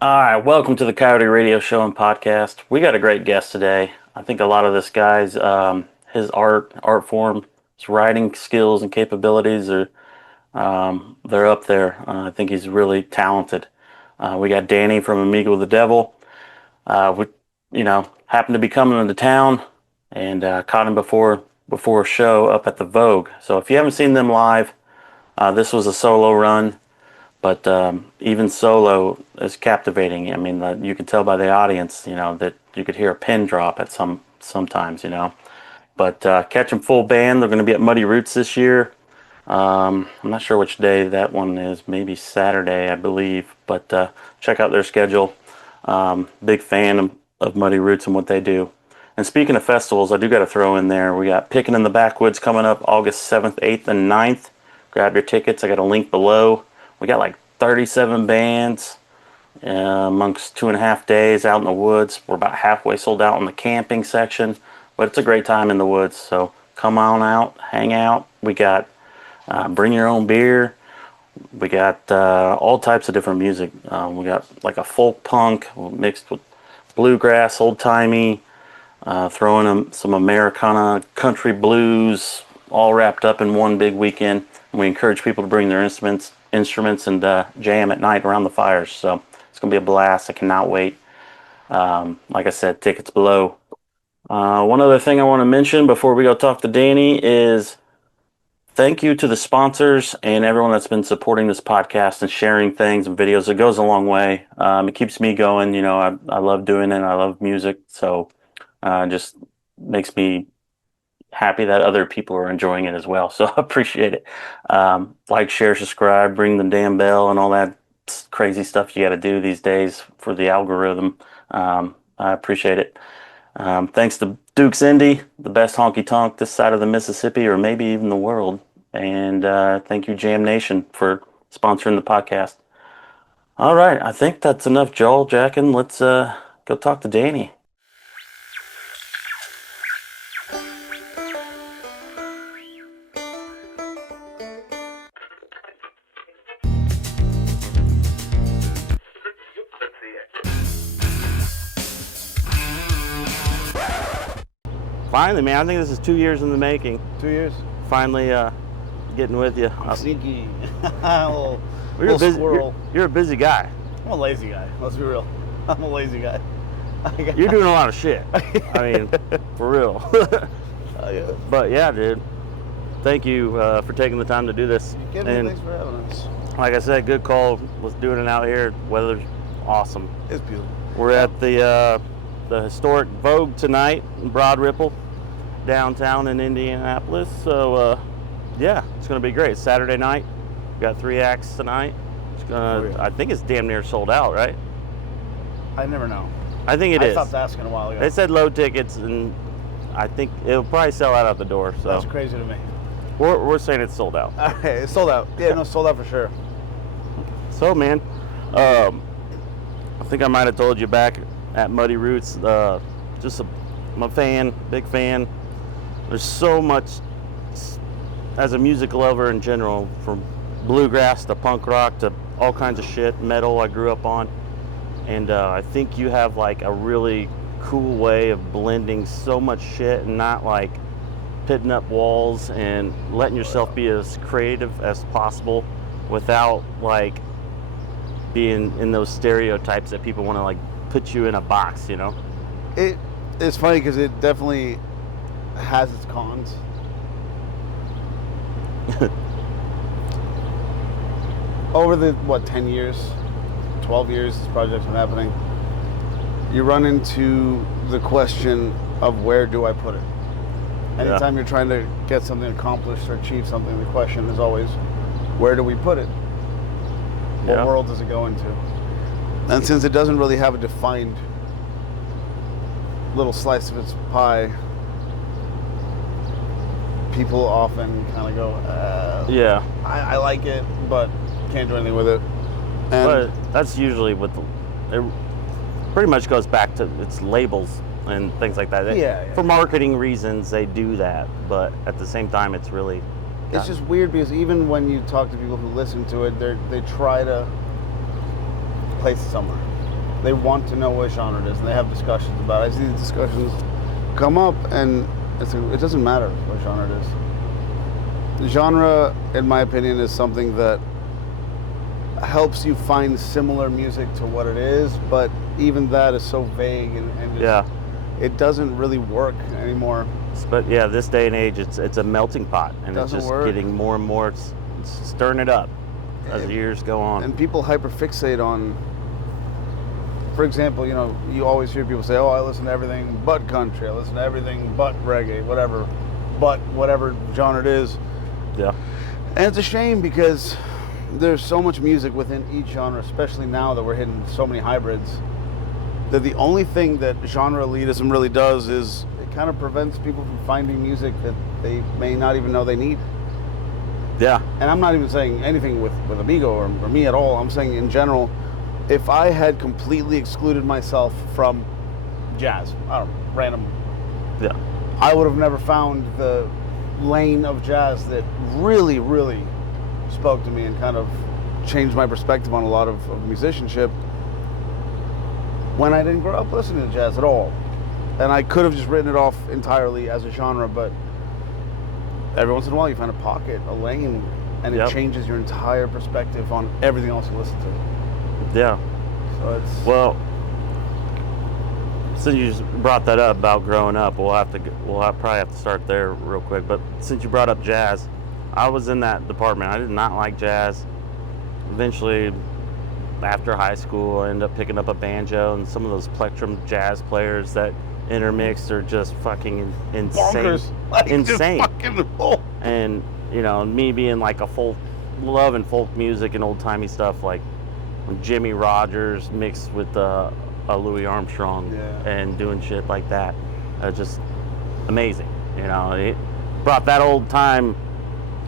All right, welcome to the Coyote Radio Show and Podcast. We got a great guest today. I think a lot of this guy's his art form, his writing skills and capabilities are they're up there. I think he's really talented. We got Danny from Amigo the Devil. We happened to be coming into town and caught him before a show up at the Vogue. So if you haven't seen them live, this was a solo run. But even solo is captivating. I mean, you can tell by the audience, that you could hear a pin drop at sometimes. But catch 'em full band. They're going to be at Muddy Roots this year. I'm not sure which day that one is. Maybe Saturday, I believe. But check out their schedule. Big fan of Muddy Roots and what they do. And speaking of festivals, I do got to throw in there. We got Pickin in the Backwoods coming up August 7th, 8th, and 9th. Grab your tickets. I got a link below. We got like 37 bands amongst 2.5 days out in the woods. We're about halfway sold out in the camping section, but it's a great time in the woods. So come on out, hang out. We got bring your own beer. We got all types of different music. We got like a folk punk mixed with bluegrass, old timey, throwing in some Americana, country blues, all wrapped up in one big weekend. And we encourage people to bring their instruments and jam at night around the fires. So it's going to be a blast. I cannot wait. Like I said, tickets below. One other thing I want to mention before we go talk to Danny is thank you to the sponsors and everyone that's been supporting this podcast and sharing things and videos. It goes a long way. It keeps me going. I love doing it. I love music. So just makes me happy that other people are enjoying it as well. So I appreciate it. Like, share, subscribe, ring the damn bell, and all that crazy stuff you got to do these days for the algorithm. I appreciate it. Thanks to Duke's Indy, the best honky tonk this side of the Mississippi, or maybe even the world. And thank you, Jam Nation, for sponsoring the podcast. All right, I think that's enough, Joel, Jackin. Let's go talk to Danny. Finally, man, I think this is 2 years in the making. 2 years? Finally getting with you. I'm sneaky. You're a busy guy. I'm a lazy guy. Let's be real. I'm a lazy guy. You're doing a lot of shit. I mean, for real. Yeah. But yeah, dude. Thank you for taking the time to do this. You kidding me? Thanks for having us. Like I said, good call. Let's doing it out here. Weather's awesome. It's beautiful. We're at the historic Vogue tonight in Broad Ripple, downtown in Indianapolis. So yeah, it's gonna be great. Saturday night. We got 3 acts tonight. I think it's damn near sold out, right? I never know. I think it is. I stopped asking a while ago. They said low tickets, and I think it'll probably sell out the door. So that's crazy to me. We're saying it's sold out. Okay, it's sold out. Yeah, no, sold out for sure. So, man, I think I might have told you back at Muddy Roots. I'm a fan, big fan. There's so much as a music lover in general, from bluegrass to punk rock to all kinds of shit, metal I grew up on. And I think you have like a really cool way of blending so much shit and not like pitting up walls and letting yourself be as creative as possible without like being in those stereotypes that people want to like put you in a box, It's funny because it definitely has its cons. Over the 10 years, 12 years this project's been happening, you run into the question of where do I put it? Anytime you're trying to get something accomplished or achieve something, the question is always, where do we put it? What world does it go into? And since it doesn't really have a defined little slice of its pie, people often kind of go, I like it, but can't do anything with it. And but that's usually it pretty much goes back to its labels and things like that. For marketing reasons, they do that, but at the same time, it's really... It's just weird because even when you talk to people who listen to it, they try to place it somewhere. They want to know what genre it is, and they have discussions about it. I see these discussions come up, and it doesn't matter what genre it is. The genre, in my opinion, is something that helps you find similar music to what it is, but even that is so vague and just, it doesn't really work anymore. But yeah, this day and age, it's a melting pot, and it's Doesn't just work. getting more and more. It's stirring it up as the years go on. And people hyperfixate on, for example, you know, you always hear people say, "Oh, I listen to everything but country. I listen to everything but reggae, whatever genre it is." Yeah. And it's a shame because there's so much music within each genre, especially now that we're hitting so many hybrids, that the only thing that genre elitism really does is it kind of prevents people from finding music that they may not even know they need. Yeah. And I'm not even saying anything with Amigo or me at all. I'm saying in general, if I had completely excluded myself from jazz, I don't know, random, Yeah. I would have never found the lane of jazz that really, really spoke to me and kind of changed my perspective on a lot of musicianship when I didn't grow up listening to jazz at all. And I could have just written it off entirely as a genre, but every once in a while you find a pocket, a lane, and it changes your entire perspective on everything else you listen to. Yeah. So it's... Well, since you just brought that up about growing up, probably have to start there real quick. But since you brought up jazz, I was in that department. I did not like jazz. Eventually, after high school, I ended up picking up a banjo, and some of those plectrum jazz players that intermixed are just fucking insane. Bonkers. Like, insane. Just fucking, oh. And, you know, me being like loving folk music and old timey stuff, like when Jimmy Rogers mixed with a Louis Armstrong and doing shit like that. Just amazing. You know, it brought that old time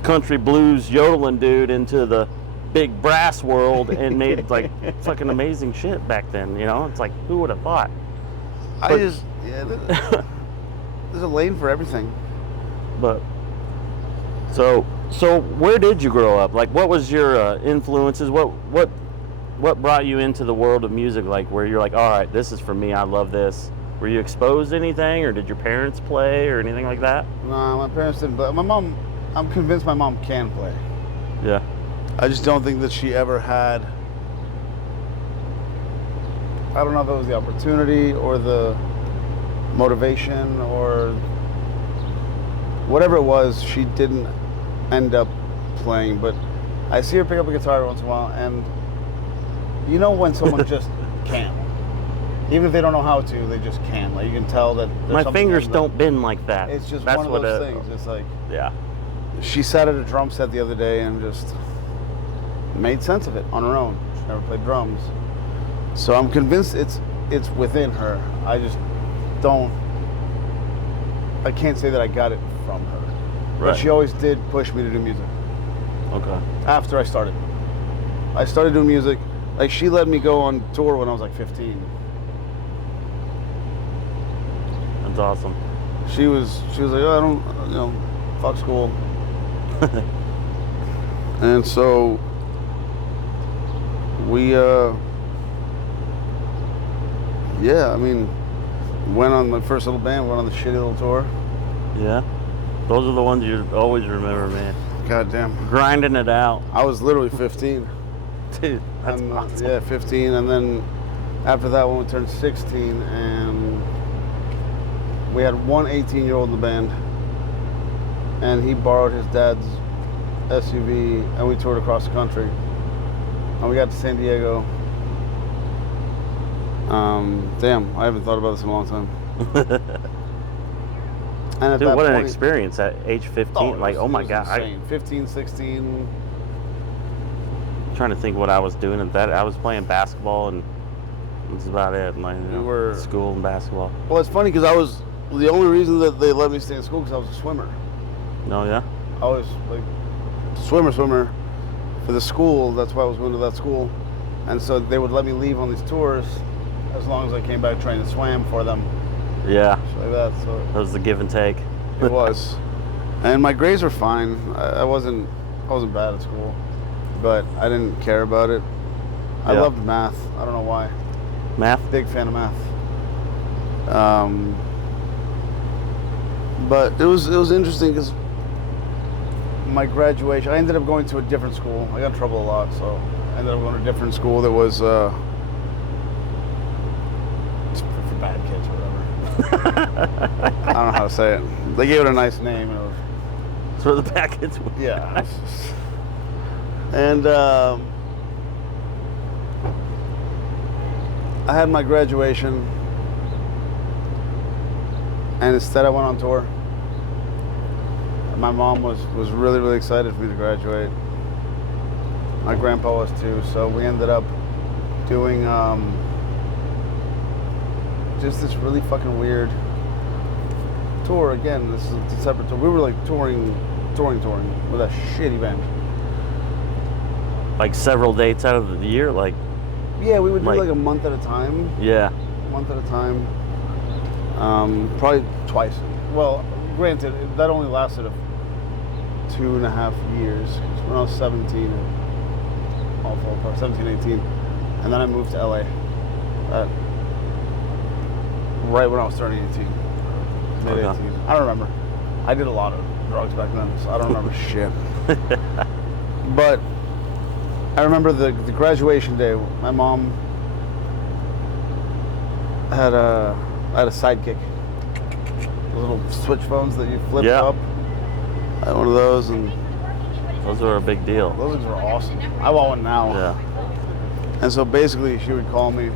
country blues yodeling dude into the big brass world and made like fucking amazing shit back then. You know, it's like, who would have thought? There's a lane for everything. But so where did you grow up? Like, what was your influences? What brought you into the world of music? Like, where you're like, all right, this is for me. I love this. Were you exposed to anything, or did your parents play, or anything like that? No, my parents didn't. But my mom, I'm convinced my mom can play. Yeah. I just don't think that she ever had. I don't know if it was the opportunity or the motivation or whatever it was. She didn't end up playing, but I see her pick up a guitar every once in a while, and you know when someone just can. Even if they don't know how to, they just can. Like, you can tell that my fingers don't bend like that. It's just That's one of those things. It's like, yeah. She sat at a drum set the other day and just made sense of it on her own. She never played drums. So I'm convinced it's within her. I just I can't say that I got it from her. Right. But she always did push me to do music. Okay. After I started doing music. Like, she let me go on tour when I was like 15. That's awesome. She was like, oh, I don't, you know, fuck school. And so we, I mean, went on my first little band, went on the shitty little tour. Yeah. Those are the ones you always remember, man. Goddamn. Grinding it out. I was literally 15. Dude, that's awesome. Yeah, 15. And then after that one, we turned 16, and we had one 18-year-old in the band, and he borrowed his dad's SUV, and we toured across the country. And we got to San Diego. Damn, I haven't thought about this in a long time. And at Dude, that what an point, experience at age 15. Oh my God. Insane. 15, 16. I'm trying to think what I was doing at that. I was playing basketball, and that's about it. Like, you know, school and basketball. Well, it's funny because the only reason that they let me stay in school because I was a swimmer. Oh, yeah? I was like swimmer for the school. That's why I was going to that school. And so they would let me leave on these tours as long as I came back trained and swam for them. Yeah. Like that. So that was the give and take. It was. And my grades were fine. I wasn't bad at school, but I didn't care about it. I loved math. I don't know why. Math? Big fan of math. But it was interesting because my graduation, I ended up going to a different school. I got in trouble a lot, so I ended up going to a different school that was for bad kids or whatever. I don't know how to say it. They gave it a nice name. And it was, That's where the bad kids went. yeah. And I had my graduation, and instead I went on tour. My mom was really, really excited for me to graduate. My grandpa was too, so we ended up doing just this really fucking weird tour. Again, this is a separate tour. We were like touring with a shitty band. Like several dates out of the year, like. Yeah, we would do like a month at a time. Yeah. A month at a time. Probably twice. Well, granted, that only lasted 2.5 years. When I was 17, all fall apart, 17, 18. And then I moved to LA. Right when I was turning 18. Mid 18. I don't remember. I did a lot of drugs back then, so I don't remember shit. But I remember the graduation day. My mom had a sidekick. Those little switch phones that you flip up. I had one of those, and those were a big deal. Those things were awesome. I want one now. Yeah. And so basically, she would call me,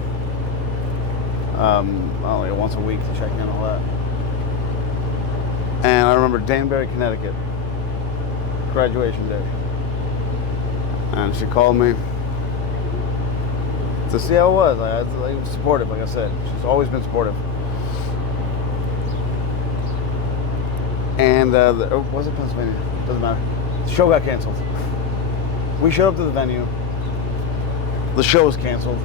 like once a week to check in and all that. And I remember Danbury, Connecticut, graduation day. And she called me to see how it was. I was supportive, like I said. She's always been supportive. And was it Pennsylvania? Doesn't matter. The show got canceled. We showed up to the venue. The show was canceled.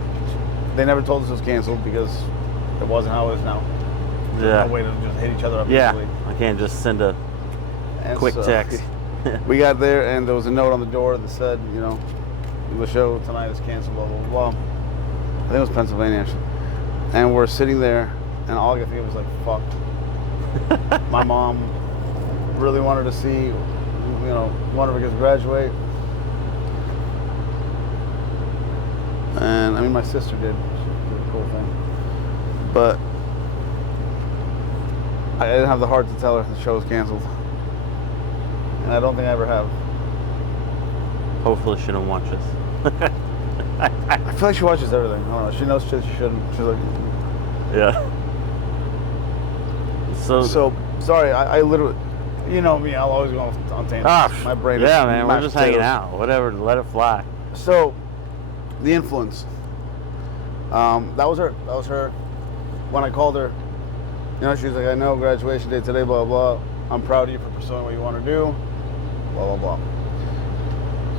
They never told us it was canceled because it wasn't how it is now. There's no way to just hit each other up easily. I can't just send a quick text. We got there, and there was a note on the door that said, you know, the show tonight is canceled, blah, blah, blah. I think it was Pennsylvania, actually. And we're sitting there, and all I could think of was like, fuck. My mom really wanted to see, you know, one of her kids graduate. And, I mean, my sister did. She did a cool thing. But I didn't have the heart to tell her the show was canceled. And I don't think I ever have. Hopefully she don't watch this. I feel like she watches everything. I don't know. She knows shit she shouldn't. She's like... Yeah. So sorry, I literally... You know me, I'll always go on tangents. My brain is... Yeah, man, we're just hanging out. Whatever, let it fly. So, the influence. That was her. That was her. When I called her, you know, she was like, I know graduation day today, blah, blah, blah. I'm proud of you for pursuing what you want to do, blah, blah, blah.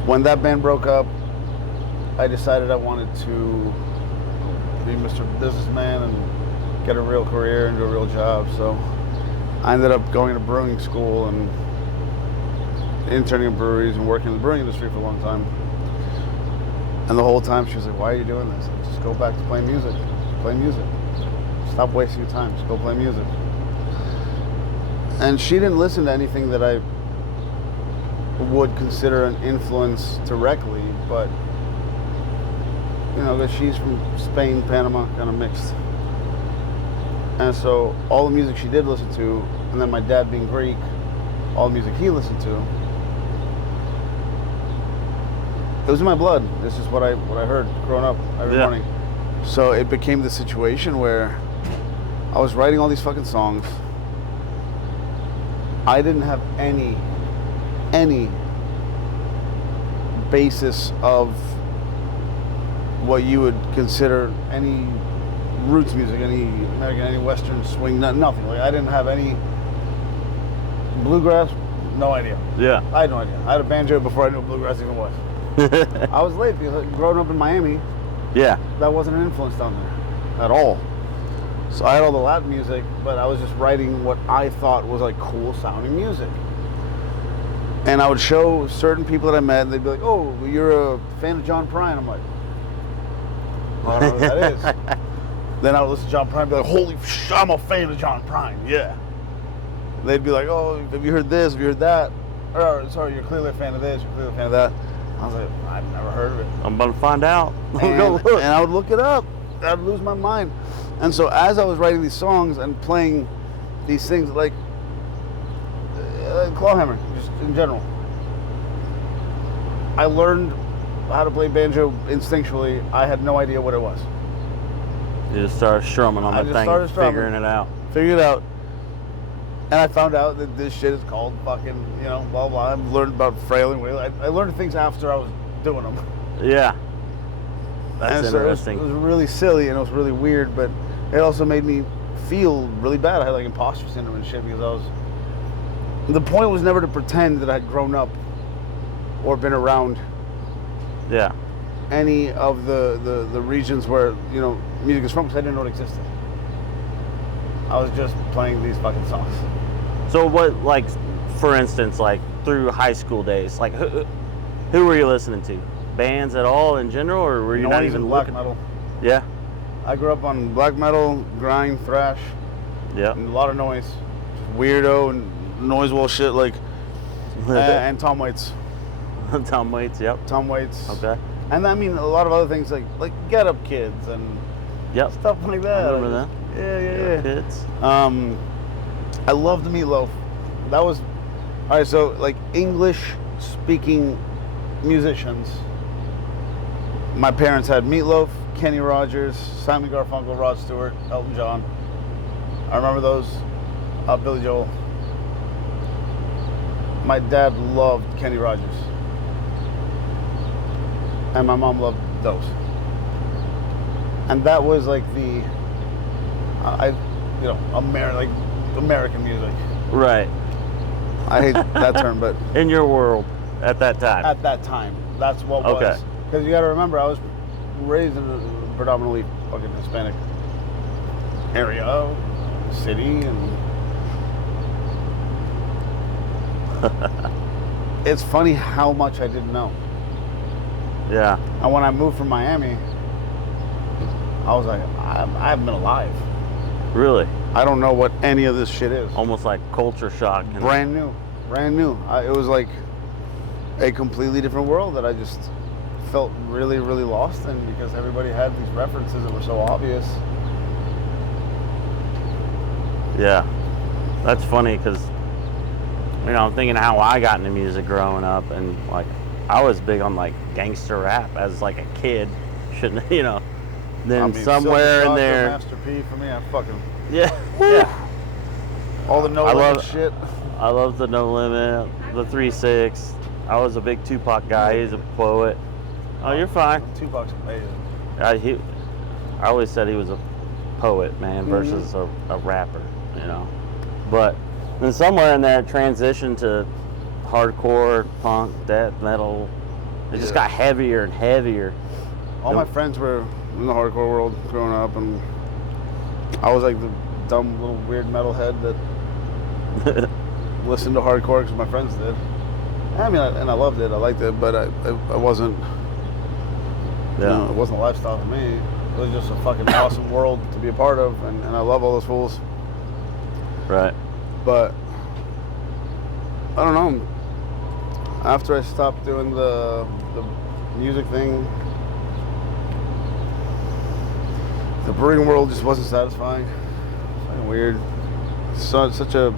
When that band broke up, I decided I wanted to be Mr. Businessman and get a real career and do a real job. So I ended up going to brewing school and interning in breweries and working in the brewing industry for a long time. And the whole time she was like, why are you doing this? Like, just go back to playing music. Play music. Stop wasting your time. Just go play music. And she didn't listen to anything that I would consider an influence directly, but, you know, because she's from Spain, Panama, kind of mixed. And so all the music she did listen to, and then my dad being Greek, all the music he listened to, it was in my blood. This is what I heard growing up every morning. So it became the situation where I was writing all these fucking songs. I didn't have any basis of what you would consider any roots music, any American, any Western swing, nothing. Like, I didn't have any bluegrass, no idea. Yeah. I had no idea. I had a banjo before I knew what bluegrass even was. I was late because growing up in Miami, that wasn't an influence down there at all. So I had all the Latin music, but I was just writing what I thought was like cool sounding music. And I would show certain people that I met, and they'd be like, "Oh, you're a fan of John Prine." I'm like, "I don't know who that is." Then I would listen to John Prine and be like, holy shit, I'm a fan of John Prine, yeah. They'd be like, oh, have you heard this, have you heard that? Or, sorry, you're clearly a fan of this, you're clearly a fan of that. I was like, I've never heard of it. I'm about to find out. And I would look it up. I'd lose my mind. And so as I was writing these songs and playing these things, like clawhammer, just in general, I learned how to play banjo instinctually. I had no idea what it was. You just started strumming on the thing, figuring it out. Figured it out. And I found out that this shit is called fucking, you know, blah, blah. I learned about frailing. I learned things after I was doing them. Yeah. That's and interesting. So it was really silly and it was really weird, but it also made me feel really bad. I had like imposter syndrome and shit because the point was never to pretend that I'd grown up or been around any of the regions where, you know, music is from, because I didn't know it existed. I was just playing these fucking songs. So what, like, for instance, like through high school days, like who were you listening to? Bands at all in general, or were you not even black metal? Yeah. I grew up on black metal, grind, thrash. Yeah. And a lot of noise, weirdo and noise wall shit like, and Tom Waits. Tom Waits, yep. Tom Waits. Okay. And I mean a lot of other things like Get Up Kids and stuff like that. I remember that. Yeah. Kids. I loved Meatloaf. That was all right. So like English speaking musicians. My parents had Meatloaf, Kenny Rogers, Simon Garfunkel, Rod Stewart, Elton John. I remember those. Billy Joel. My dad loved Kenny Rogers, and my mom loved those. And that was like the, American music. Right. I hate that term, but in your world at that time. At that time, that's what was. Because you got to remember, I was raised in a predominantly fucking Hispanic area, city, and it's funny how much I didn't know. Yeah. And when I moved from Miami, I was like, I haven't been alive. Really? I don't know what any of this shit is. Almost like culture shock. Brand new. It was like a completely different world that I just felt really, really lost in, because everybody had these references that were so obvious. Yeah. That's funny because, you know, I'm thinking how I got into music growing up, and like I was big on like gangster rap as like a kid. Shouldn't, you know. Then somewhere in there, Master P for me, I fucking yeah. All the No Limit shit. I love the No Limit, the 3-6. I was a big Tupac guy. He's a poet. Oh, you're fine. Tupac's amazing. I always said he was a poet, man, versus a rapper, you know. But then somewhere in there, transitioned to hardcore, punk, death metal. It just got heavier and heavier. All my friends were in the hardcore world growing up, and I was like the dumb little weird metalhead that listened to hardcore because my friends did. I mean, and I loved it. I liked it, but I wasn't. You know, it wasn't a lifestyle for me. It was just a fucking awesome world to be a part of, and I love all those fools. Right. But I don't know. After I stopped doing the music thing, the brewing world just wasn't satisfying. It's fucking weird. So such a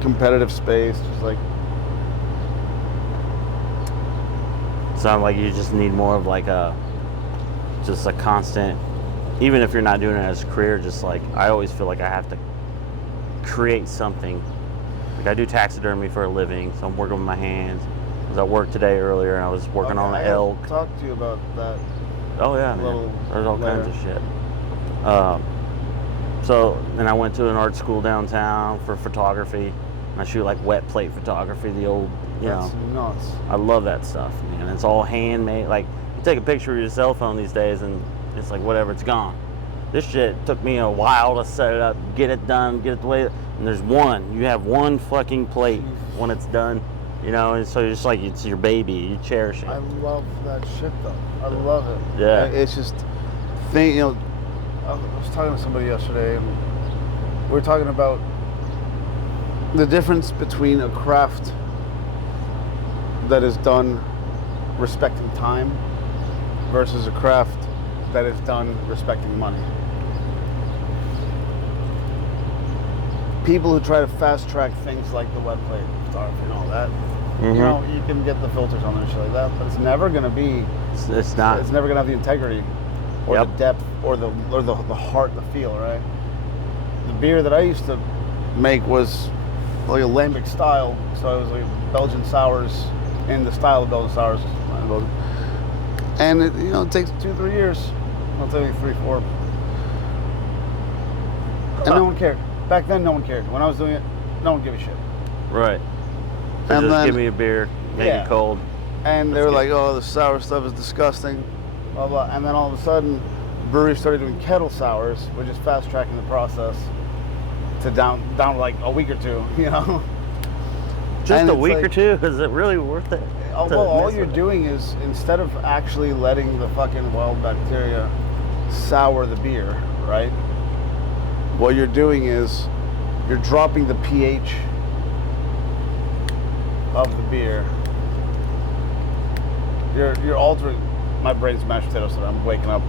competitive space, just like. Sound like you just need more of like a constant, even if you're not doing it as a career, just like I always feel like I have to create something. Like I do taxidermy for a living, so I'm working with my hands. I was at work today earlier and I was working on an elk. I talked to you about that. Oh yeah, man. There's all kinds of shit. So then I went to an art school downtown for photography. And I shoot like wet plate photography, the old, That's nuts. I love that stuff, man. It's all handmade. Like you take a picture of your cell phone these days and it's like whatever, it's gone. This shit took me a while to set it up, get it done, get it the way. And there's you have one fucking plate when it's done, you know. And so it's like it's your baby, you cherish it. I love that shit though. I love it. Yeah. It's just I was talking to somebody yesterday, and we were talking about the difference between a craft that is done respecting time versus a craft that is done respecting money. People who try to fast track things like the wet plate stuff and all that, you know, you can get the filters on there and shit like that, but it's never going to be. It's not. It's never going to have the integrity or the depth or the heart, the feel, right? The beer that I used to make was like a lambic style, so it was like Belgian sours in the style of Belgian sours, and it, you know, it takes 2-3 years. I'll tell you 3-4, and no one cared. Back then, no one cared. When I was doing it, no one gave a shit. Right. So And just then, give me a beer, make it cold. And they were like, "Oh, the sour stuff is disgusting," blah blah. And then all of a sudden, breweries started doing kettle sours, which is fast tracking the process to down like a week or two. You know, Just and a it's week like, or two? Is it really worth it? Well, all you're doing is, instead of actually letting the fucking wild bacteria sour the beer, right? What you're doing is you're dropping the pH of the beer. You're altering. My brain's mashed potatoes, so I'm waking up.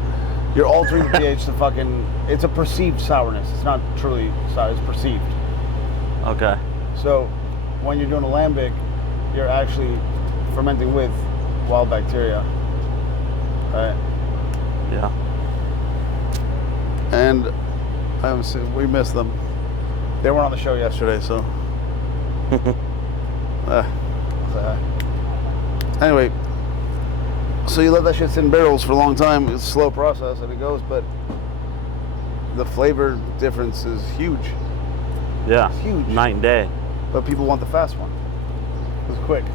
You're altering the pH to fucking. It's a perceived sourness. It's not truly sour. It's perceived. Okay. So when you're doing a lambic, you're actually fermenting with wild bacteria, right? Yeah. And I haven't seen. We missed them. They weren't on the show yesterday, so. I'll say hi. Anyway, so you let that shit sit in barrels for a long time. It's a slow process, and it goes, but the flavor difference is huge. Yeah. It's huge. Night and day. But people want the fast one. It's quick.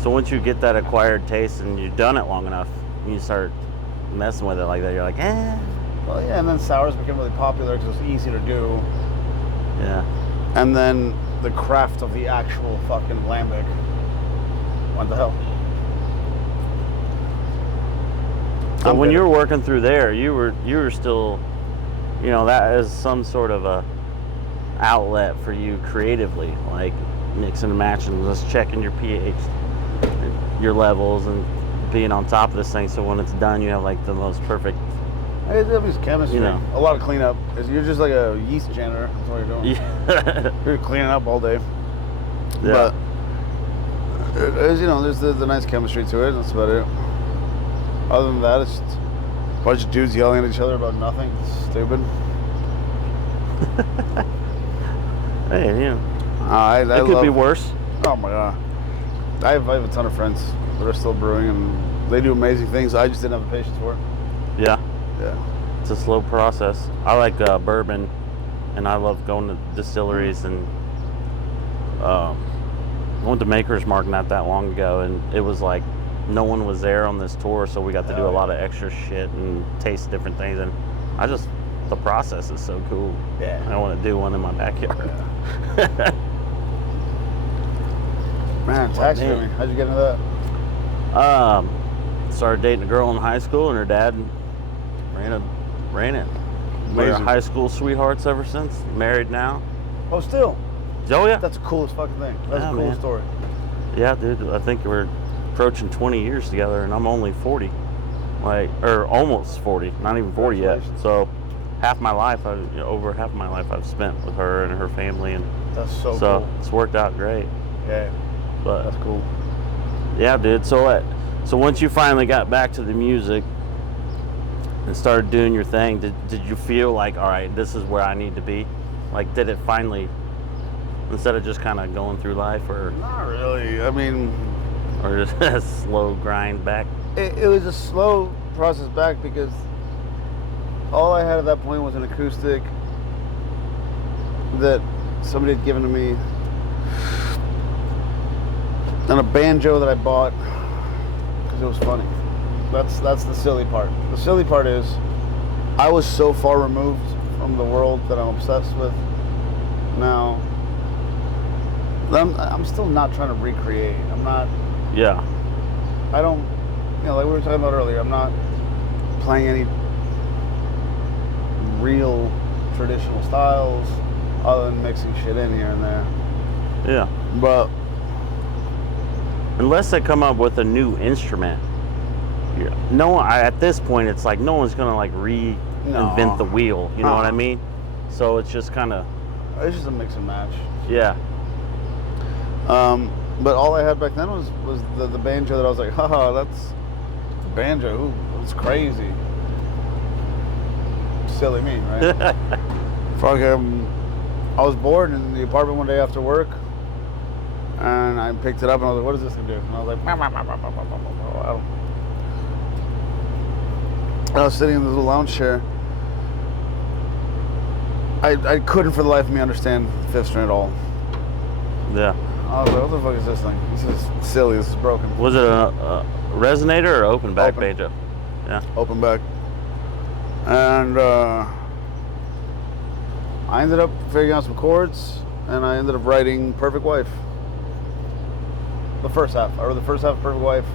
So once you get that acquired taste and you've done it long enough, you start messing with it like that. You're like, eh. Well, yeah, and then sours became really popular because it's easy to do. Yeah. And then the craft of the actual fucking lambic went to hell. So when you were working through there, you were still, you know, that is some sort of a outlet for you creatively, like mixing and matching, just checking your pH, your levels, and being on top of this thing. So when it's done, you have like the most perfect. It's chemistry. You know. A lot of cleanup. You're just like a yeast janitor. That's what you're doing. Yeah. You're cleaning up all day. Yeah. But there's, you know, there's the nice chemistry to it. That's about it. Other than that, it's just a bunch of dudes yelling at each other about nothing. It's stupid. Hey, you know, it could be worse. Oh my god. I have a ton of friends that are still brewing, and they do amazing things. I just didn't have the patience for it. Yeah. Yeah. It's a slow process. I like bourbon, and I love going to distilleries, and I went to Maker's Mark not that long ago, and it was like no one was there on this tour, so we got to do a lot of extra shit and taste different things, and the process is so cool. Yeah. I want to do one in my backyard. Yeah. Man, taxidermy. How'd you get into that? Started dating a girl in high school, and her dad ran it. We were high school sweethearts ever since. Married now. Oh, still? Oh yeah. That's the coolest fucking thing. That's a cool story. Yeah, dude. I think we're approaching 20 years together, and I'm only 40. Or almost 40. Not even 40 yet. So half my life, over half my life I've spent with her and her family, and that's so cool. It's worked out great. Yeah. But that's cool. Yeah, dude. So once you finally got back to the music and started doing your thing, did you feel like, all right, this is where I need to be? Like, did it finally, instead of just kind of going through life, or not really? I mean, or just a slow grind back? It was a slow process back because all I had at that point was an acoustic that somebody had given to me, and a banjo that I bought because it was funny. That's the silly part. The silly part is I was so far removed from the world that I'm obsessed with now. I'm still not trying to recreate. I'm not. Yeah. I don't. Like we were talking about earlier, I'm not playing any real traditional styles, other than mixing shit in here and there. Yeah. But unless they come up with a new instrument, at this point, it's like no one's gonna like reinvent the wheel. You know what I mean? So it's just kind of. It's just a mix and match. Yeah. But all I had back then was the banjo that I was like, haha, that's banjo. Ooh, it's crazy. Silly me, right? Fucking, I was bored in the apartment one day after work, and I picked it up and I was like, what is this gonna do? And I was like, I was sitting in this little lounge chair. I couldn't for the life of me understand the fifth string at all. Yeah. I was like, what the fuck is this thing? This is silly, this is broken. Was it a resonator or open back banjo? Yeah. Open back. And I ended up figuring out some chords, and I ended up writing Perfect Wife. The first half. I wrote the first half of Perfect Wife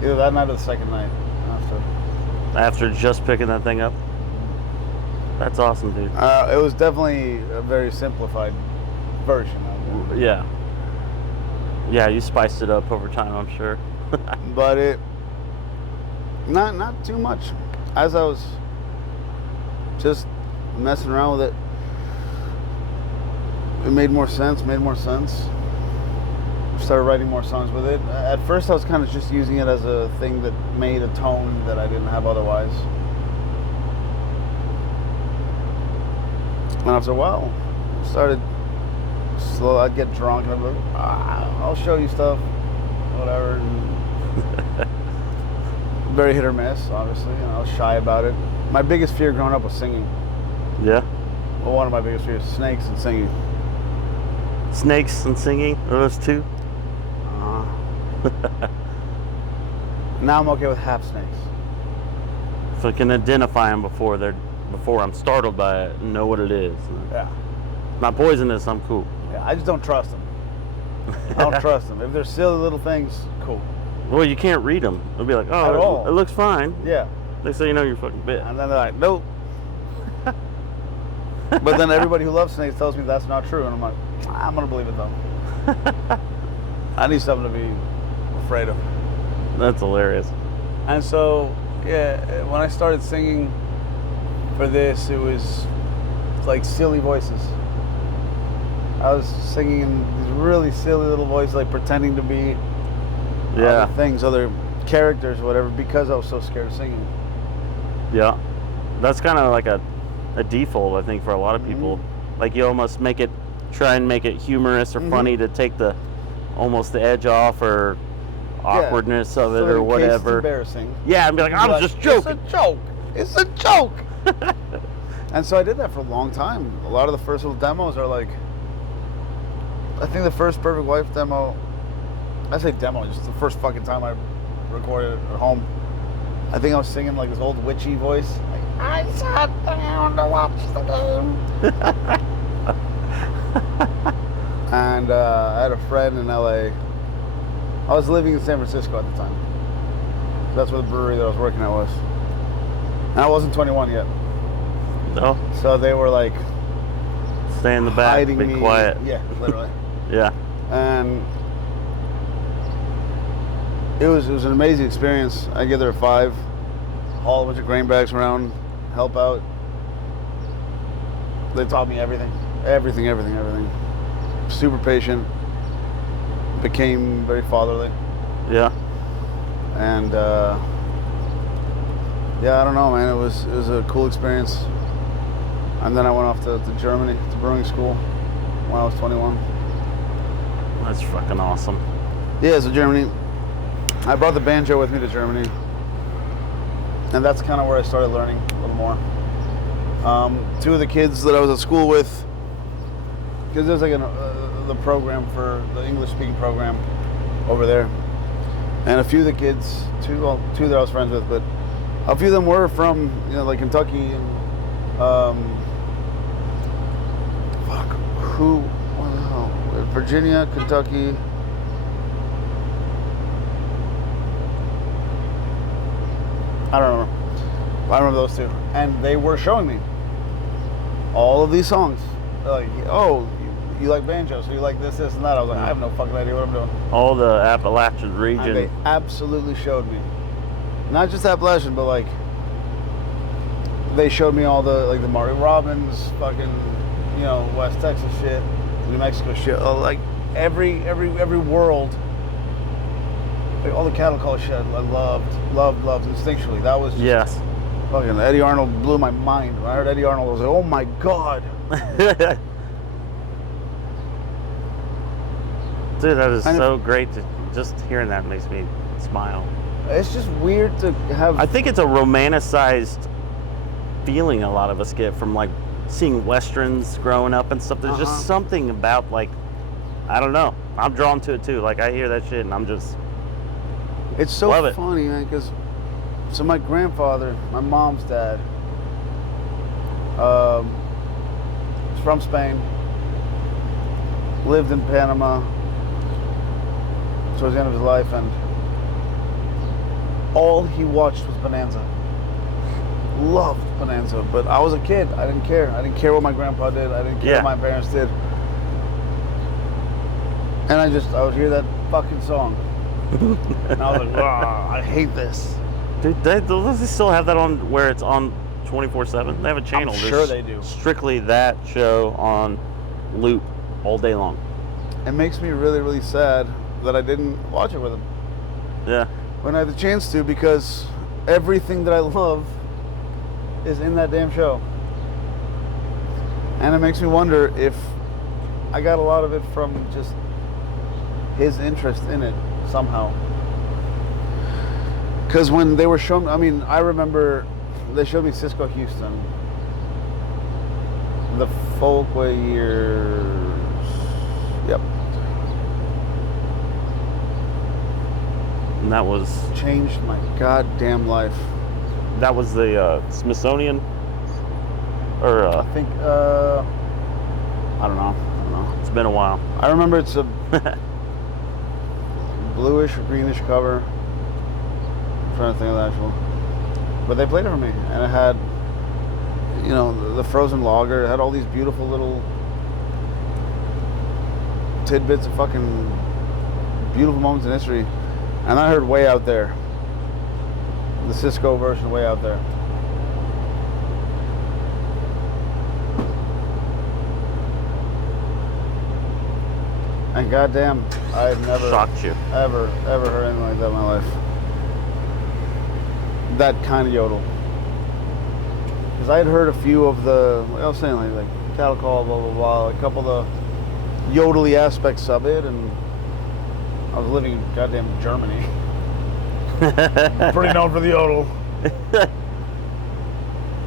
either that night or the second night after. After just picking that thing up? That's awesome, dude. It was definitely a very simplified version of it. Yeah. Yeah, you spiced it up over time, I'm sure. But it, not too much. As I was just messing around with it, it made more sense. Started writing more songs with it. At first I was kind of just using it as a thing that made a tone that I didn't have otherwise. And after a while, started slow. I'd get drunk and I'd be like, I'll show you stuff, whatever. Very hit or miss, obviously. I was shy about it. My biggest fear growing up was singing. Yeah? Well, one of my biggest fears, snakes and singing. Snakes and singing? Are those two? Now I'm okay with half snakes. So I can identify them before I'm startled by it and know what it is. Yeah. Not poisonous, I'm cool. Yeah, I just don't trust them. I don't trust them. If they're silly little things, cool. Well, you can't read them. They'll be like, At all. it looks fine. Yeah. They say, you're fucking bit. And then they're like, nope. But then everybody who loves snakes tells me that's not true. And I'm like, I'm going to believe it though. I need something to be afraid of. That's hilarious. And so, yeah, when I started singing for this, it was like silly voices. I was singing in these really silly little voices, like pretending to be other things, other characters, whatever, because I was so scared of singing. Yeah. That's kind of like a default, I think, for a lot of people. Like you almost try and make it humorous or funny to take almost the edge off or awkwardness of it or whatever. It's embarrassing. Yeah, and be like, I'm just joking. It's a joke. And so I did that for a long time. A lot of the first little demos are like, I think the first Perfect Wife demo, I say demo, just the first fucking time I recorded it at home. I think I was singing like this old witchy voice. Like, I sat down to watch the game. And I had a friend in LA. I was living in San Francisco at the time. That's where the brewery that I was working at was. And I wasn't 21 yet. No. So they were like, stay in the back, be quiet. Yeah, literally. Yeah. And it was an amazing experience. I get there at 5, haul a bunch of grain bags around, help out. They taught me everything. Super patient. Became very fatherly. Yeah. And yeah, I don't know, man. It was a cool experience. And then I went off to Germany, to brewing school, when I was 21. That's fucking awesome. Yeah, so Germany. I brought the banjo with me to Germany. And that's kind of where I started learning a little more. 2 of the kids that I was at school with, because there's like the program for the English-speaking program over there. And a few of the kids, two that I was friends with, but a few of them were from, like Kentucky and Virginia, Kentucky. I don't remember. I remember those two, and they were showing me all of these songs. They're like, oh, you like banjo, so you like this, this, and that. I was like, I have no fucking idea what I'm doing. All the Appalachian region. And they absolutely showed me. Not just Appalachian, but like, they showed me all the, like the Marty Robbins, fucking, you know, West Texas shit, New Mexico shit, like every world, like all the cattle call shit I loved instinctually. That was just fucking Eddie Arnold blew my mind. When I heard Eddie Arnold, I was like, oh my God. Dude, that is so great. Just hearing that makes me smile. It's just weird to have. I think it's a romanticized feeling a lot of us get from like seeing westerns growing up and stuff. There's just something about, like, I don't know. I'm drawn to it too. Like, I hear that shit and I'm just. It's so funny, man, because so my grandfather, my mom's dad, was from Spain, lived in Panama towards the end of his life, and all he watched was Bonanza. Loved Bonanza, but I was a kid. I didn't care. I didn't care what my grandpa did. I didn't care what my parents did. And I would hear that fucking song. And I was like, I hate this. Dude, does they still have that on where it's on 24/7? They have a channel. I'm sure they do. Strictly that show on loop all day long. It makes me really, really sad that I didn't watch it with him. Yeah. When I had the chance to, because everything that I love is in that damn show. And it makes me wonder if I got a lot of it from just his interest in it somehow. Because when they were showing, I mean, I remember they showed me Cisco Houston, the Folkway years. Yep. And that was changed my goddamn life. That was the Smithsonian, or I think I don't know. It's been a while. I remember it's a bluish or greenish cover. I'm trying to think of the actual, but they played it for me, and it had, you know, the frozen lager. It had all these beautiful little tidbits of fucking beautiful moments in history. And I heard Way Out There, the Cisco version, Way Out There. And goddamn, I've never shocked you ever heard anything like that in my life. That kind of yodel. Because I had heard a few of the, like I was saying, like cattle call, blah blah blah, a couple of the yodely aspects of it, and I was living in goddamn Germany. Pretty known for the yodel.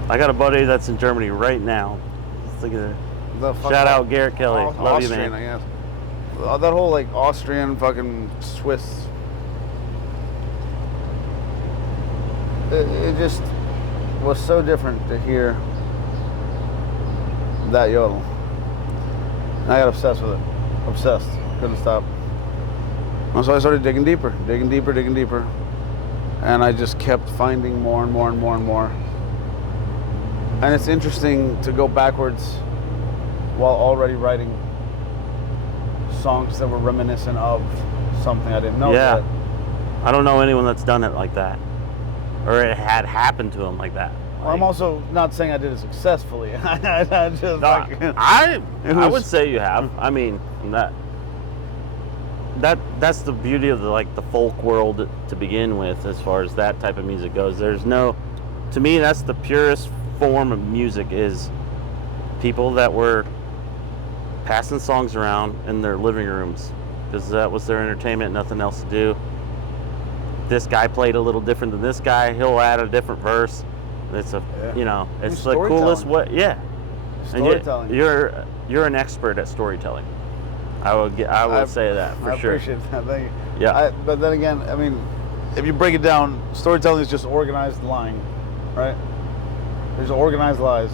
I got a buddy that's in Germany right now. Just look at that. Shout out Garrett Kelly. Love you, man. I guess. That whole like Austrian fucking Swiss. It just was so different to hear that yodel. And I got obsessed with it. Obsessed. Couldn't stop. And so I started digging deeper. And I just kept finding more and more and more and more. And it's interesting to go backwards while already writing songs that were reminiscent of something I didn't know yet. I don't know anyone that's done it like that. Or it had happened to them like that. Well, I'm also not saying I did it successfully. I would say you have. I mean, that's the beauty of the folk world to begin with, as far as that type of music goes. There's no, to me, that's the purest form of music, is people that were passing songs around in their living rooms because that was their entertainment, nothing else to do. This guy played a little different than this guy. He'll add a different verse. It's it's the coolest way. Yeah, Storytelling. And you're an expert at storytelling. I would say that for sure. I appreciate that. Thank you. Yeah. But then again, I mean, if you break it down, storytelling is just organized lying, right? There's organized lies.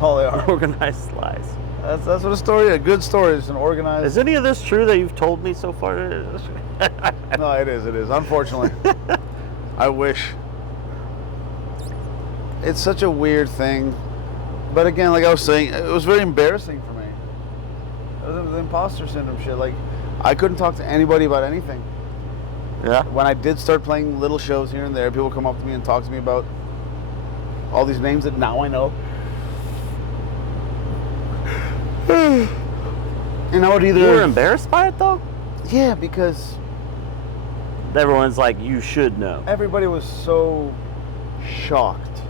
All they are. Organized lies. That's what a good story is, an organized. Is any of this true that you've told me so far? No, it is. Unfortunately. I wish. it's such a weird thing. But again, like I was saying, it was very embarrassing for me. It was the imposter syndrome shit. Like, I couldn't talk to anybody about anything. Yeah. When I did start playing little shows here and there, people come up to me and talk to me about all these names that now I know. And I would either... You were embarrassed by it, though? Yeah, because... Everyone's like, you should know. Everybody was so shocked.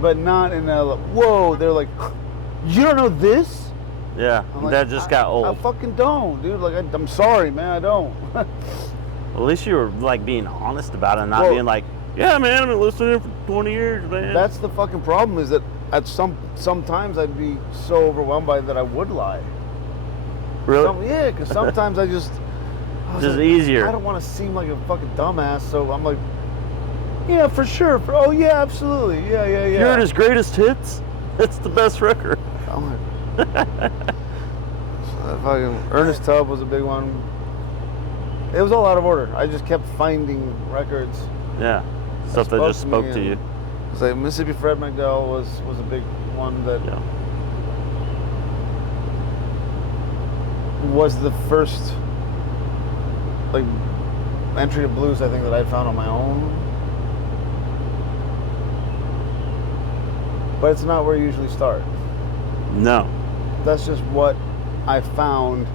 But not in a... Whoa, they're like, you don't know this? Yeah, Like, that just got old. I fucking don't, dude. Like, I'm sorry, man, I don't. Well, at least you were, like, being honest about it and not being like, yeah, man, I've been listening for 20 years, man. That's the fucking problem, is that at sometimes I'd be so overwhelmed by it that I would lie. Really? Yeah, because sometimes I was just like, easier. I don't want to seem like a fucking dumbass, so I'm like, yeah, for sure. Oh, yeah, absolutely. Yeah. You heard his greatest hits? It's the best record. I'm like, fucking Ernest Tubb was a big one. It was all out of order. I just kept finding records. Yeah, stuff that just spoke to you. It's like Mississippi Fred McDowell was a big one that was the first like entry to blues I think that I found on my own. But it's not where you usually start. No. That's just what I found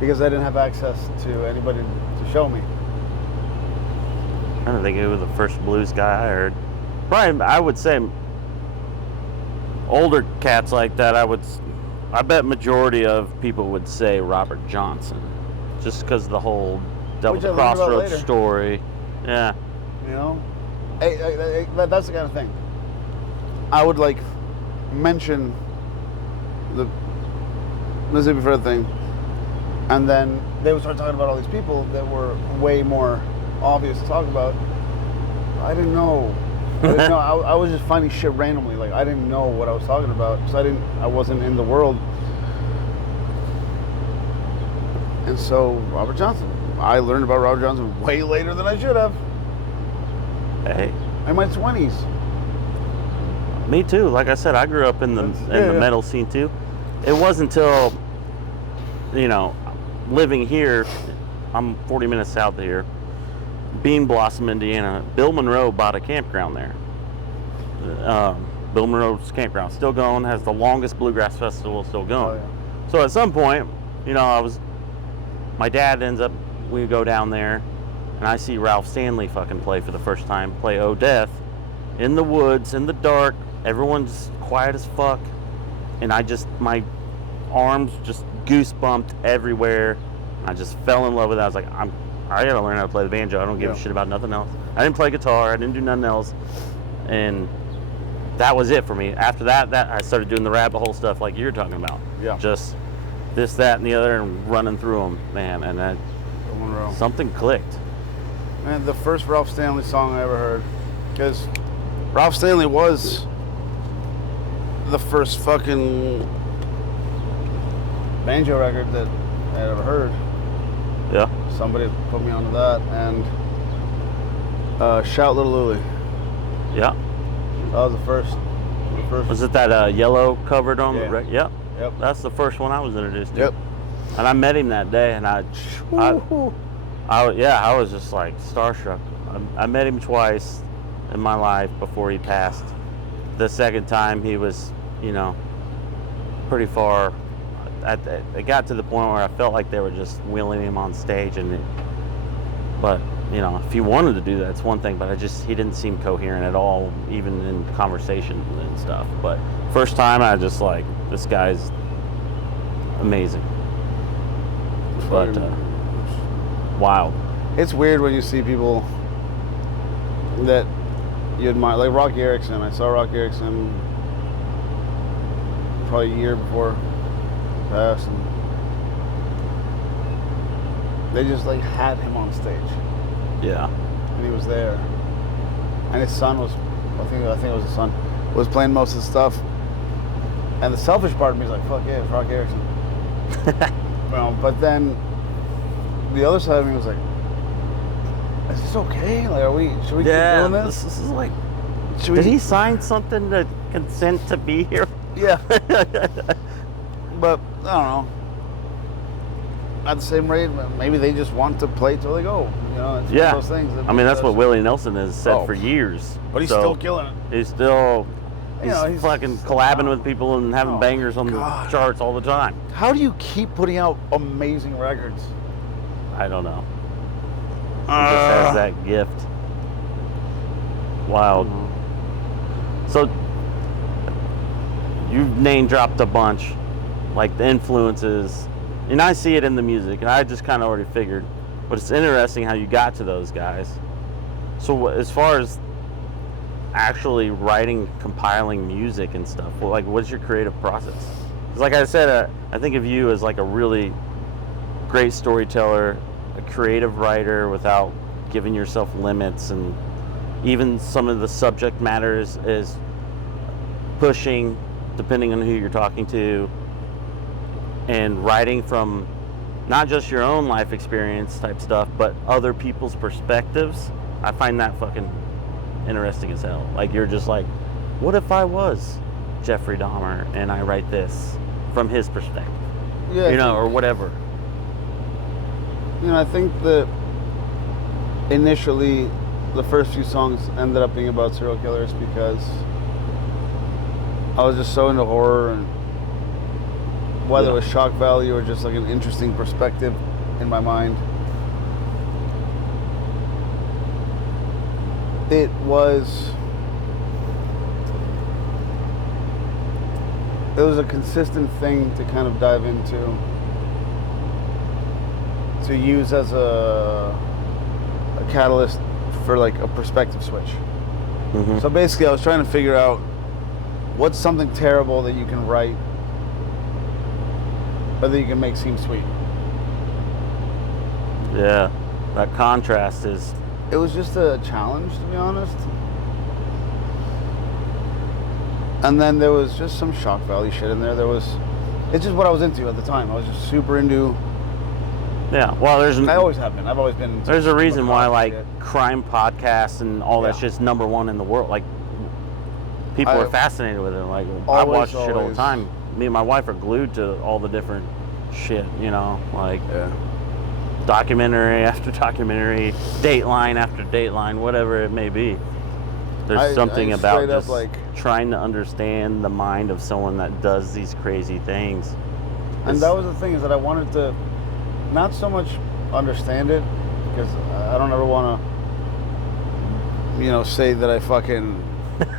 because I didn't have access to anybody to show me. I don't think it was the first blues guy I heard. Probably, I would say older cats like that, I bet majority of people would say Robert Johnson. Just because of the whole Double the Crossroads story. Yeah. You know? That's the kind of thing. I would like mention the Mississippi Fred thing, and then they would start talking about all these people that were way more obvious to talk about. I didn't know. I was just finding shit randomly. Like I didn't know what I was talking about because I wasn't in the world. And so Robert Johnson. I learned about Robert Johnson way later than I should have. Hey. In my 20s. Me too. Like I said, I grew up in the metal scene too. It wasn't until, living here, I'm 40 minutes south of here, Bean Blossom, Indiana. Bill Monroe bought a campground there. Bill Monroe's campground still going, has the longest bluegrass festival still going. Oh, yeah. So at some point, my dad ends up, we go down there, and I see Ralph Stanley fucking play for the first time, play Oh Death, in the woods, in the dark, everyone's quiet as fuck, and my arms just goosebumped everywhere. I just fell in love with it. I was like, I gotta learn how to play the banjo. I don't give a shit about nothing else. I didn't play guitar, I didn't do nothing else, and that was it for me. After that I started doing the rabbit hole stuff like you're talking about. Yeah. Just this, that, and the other, and running through them, man, and that something clicked. Man, the first Ralph Stanley song I ever heard, because Ralph Stanley was the first fucking banjo record that I had ever heard. Yeah. Somebody put me onto that, and Shout Little Louie. Yeah. That was the first. Was it that yellow covered on the record? Yep. That's the first one I was introduced to. Yep. And I met him that day, and I was just like starstruck. I met him twice in my life before he passed. The second time he was, pretty far. It got to the point where I felt like they were just wheeling him on stage, but if he wanted to do that, it's one thing. But he didn't seem coherent at all, even in conversation and stuff. But first time, I just like, this guy's amazing. But wild. It's weird when you see people that you admire, like Rocky Erickson. I saw Rocky Erickson probably a year before he passed, and they just like had him on stage. Yeah. And he was there, and his son was, I think it was his son, was playing most of the stuff. And the selfish part of me is like, fuck yeah, it's Rocky Erickson. But then the other side of me was like, is this okay? Like, should we keep doing this? This is like Did he sign something to consent to be here? Yeah. But I don't know. At the same rate, maybe they just want to play till they go. You know, it's one of those things. I mean, that's what Willie Nelson has said for years. But he's still killing it. He's still, You know, he's fucking collabing with people and having bangers on the charts all the time. How do you keep putting out amazing records? I don't know. He just has that gift. Wild. So, you've name dropped a bunch, like the influences, and I see it in the music, and I just kind of already figured, but it's interesting how you got to those guys. So, as far as actually writing, compiling music and stuff, well, like, what's your creative process? Because, like I said, I think of you as like a really great storyteller, a creative writer without giving yourself limits, and even some of the subject matters is pushing depending on who you're talking to, and writing from not just your own life experience type stuff, but other people's perspectives. I find that fucking interesting as hell. Like, you're just like, what if I was Jeffrey Dahmer and I write this from his perspective? Yeah, you know, or whatever. You know, I think that initially the first few songs ended up being about serial killers because I was just so into horror, and whether it was shock value or just like an interesting perspective in my mind, it was a consistent thing to kind of dive into, to use as a catalyst for like a perspective switch. Mm-hmm. So basically I was trying to figure out what's something terrible that you can write or that you can make seem sweet. Yeah, that contrast is... It was just a challenge, to be honest. And then there was just some shock value shit in there. It's just what I was into at the time. I was just super into... Yeah, well, I always have been. I've always been into... There's a reason why, like, shit. crime podcasts and all that shit's number one in the world. Like, people are fascinated with it. Like, I watch shit all the time. Me and my wife are glued to all the different shit, you know? Like, documentary after documentary, Dateline after Dateline, whatever it may be. There's something about just trying to understand the mind of someone that does these crazy things. And that was the thing, is that I wanted to not so much understand it, because I don't ever want to, you know, say that I fucking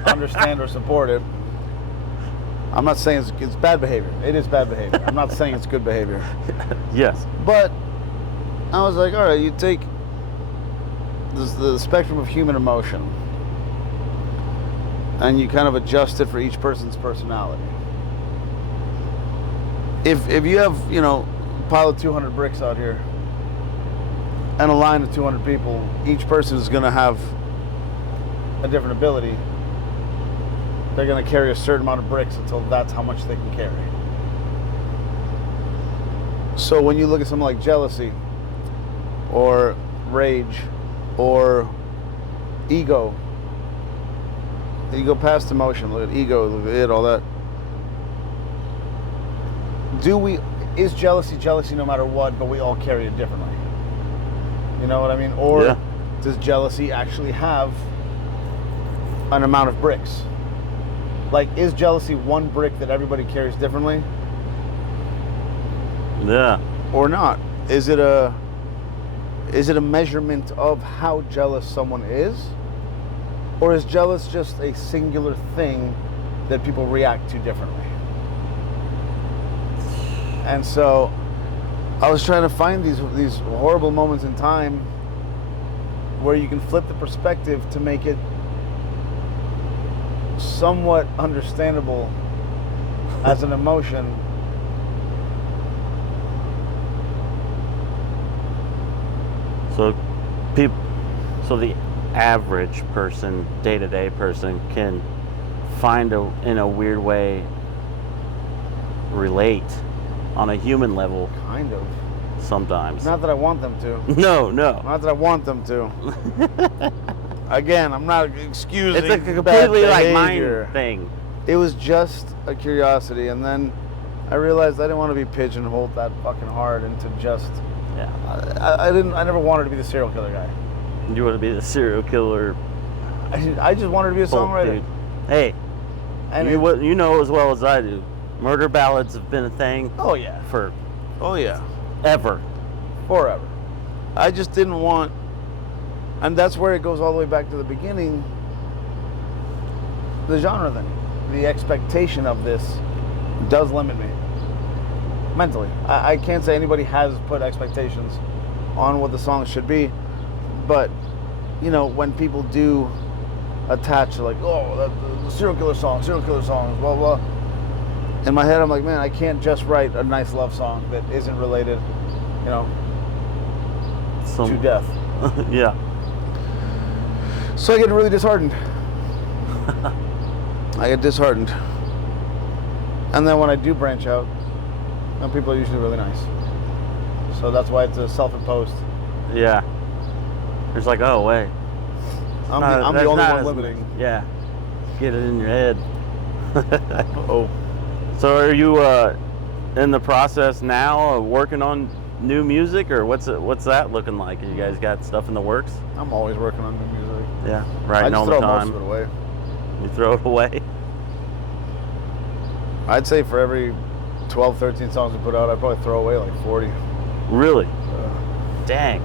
understand or support it. I'm not saying it's bad behavior. It is bad behavior. I'm not saying it's good behavior. Yes. But I was like, all right, you take the spectrum of human emotion and you kind of adjust it for each person's personality. If you have, you know, a pile of 200 bricks out here and a line of 200 people, each person is going to have a different ability. They're going to carry a certain amount of bricks until that's how much they can carry. So when you look at something like jealousy or rage or ego, you go past emotion, look at ego, look at it, all that. Is jealousy no matter what, but we all carry it differently? You know what I mean? Or does jealousy actually have an amount of bricks? Like, is jealousy one brick that everybody carries differently? Yeah. Or not? Is it a measurement of how jealous someone is? Or is jealous just a singular thing that people react to differently? And so I was trying to find these horrible moments in time where you can flip the perspective to make it somewhat understandable as an emotion. So the average person, day-to-day person, can find in a weird way relate on a human level. Kind of. Sometimes. Not that I want them to. No. Not that I want them to. Again, I'm not excusing. It's a completely bad like behavior. mind thing. It was just a curiosity, and then I realized I didn't want to be pigeonholed that fucking hard into just. Yeah. I didn't. I never wanted to be the serial killer guy. You want to be the serial killer? I just wanted to be a songwriter. Dude. Hey, And you know as well as I do, murder ballads have been a thing. Oh yeah. For Oh yeah. ever. Forever. I just didn't want, and that's where it goes all the way back to the beginning. The genre thing, the expectation of this does limit me mentally. I can't say anybody has put expectations on what the song should be, but you know, when people do attach like, oh, the serial killer songs, blah blah. In my head, I'm like, man, I can't just write a nice love song that isn't related, you know, to death. Yeah. So I get really disheartened. I get disheartened. And then when I do branch out, then people are usually really nice. So that's why it's a self-imposed. Yeah. It's like, oh, wait. I'm the only one limiting. Yeah. Get it in your head. Oh. So are you in the process now of working on new music, or what's that looking like? You guys got stuff in the works? I'm always working on new music. Yeah, writing all the time. I just throw most of it away. You throw it away? I'd say for every 12, 13 songs we put out, I'd probably throw away like 40. Really? Dang.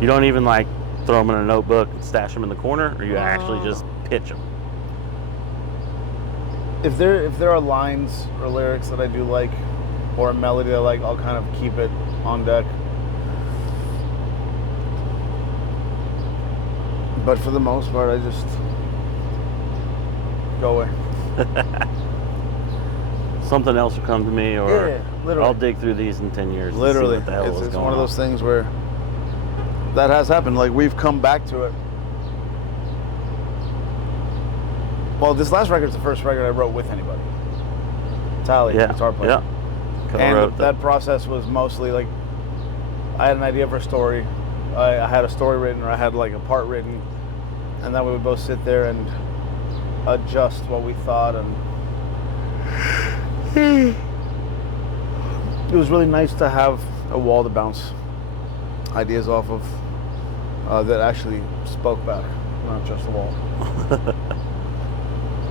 You don't even like throw them in a notebook and stash them in the corner, or you actually just pitch them? If there are lines or lyrics that I do like, or a melody that I like, I'll kind of keep it on deck. But for the most part, I just go away. Something else will come to me, or yeah, literally. I'll dig through these in 10 years. Literally, and see what the hell it's going one of those things where that has happened. Like, we've come back to it. Well, this last record's the first record I wrote with anybody. Tally, guitar player. Yeah. And that process was mostly like, I had an idea for a story. I had a story written, or I had like a part written, and then we would both sit there and adjust what we thought, and it was really nice to have a wall to bounce ideas off of that actually spoke back, not just a wall.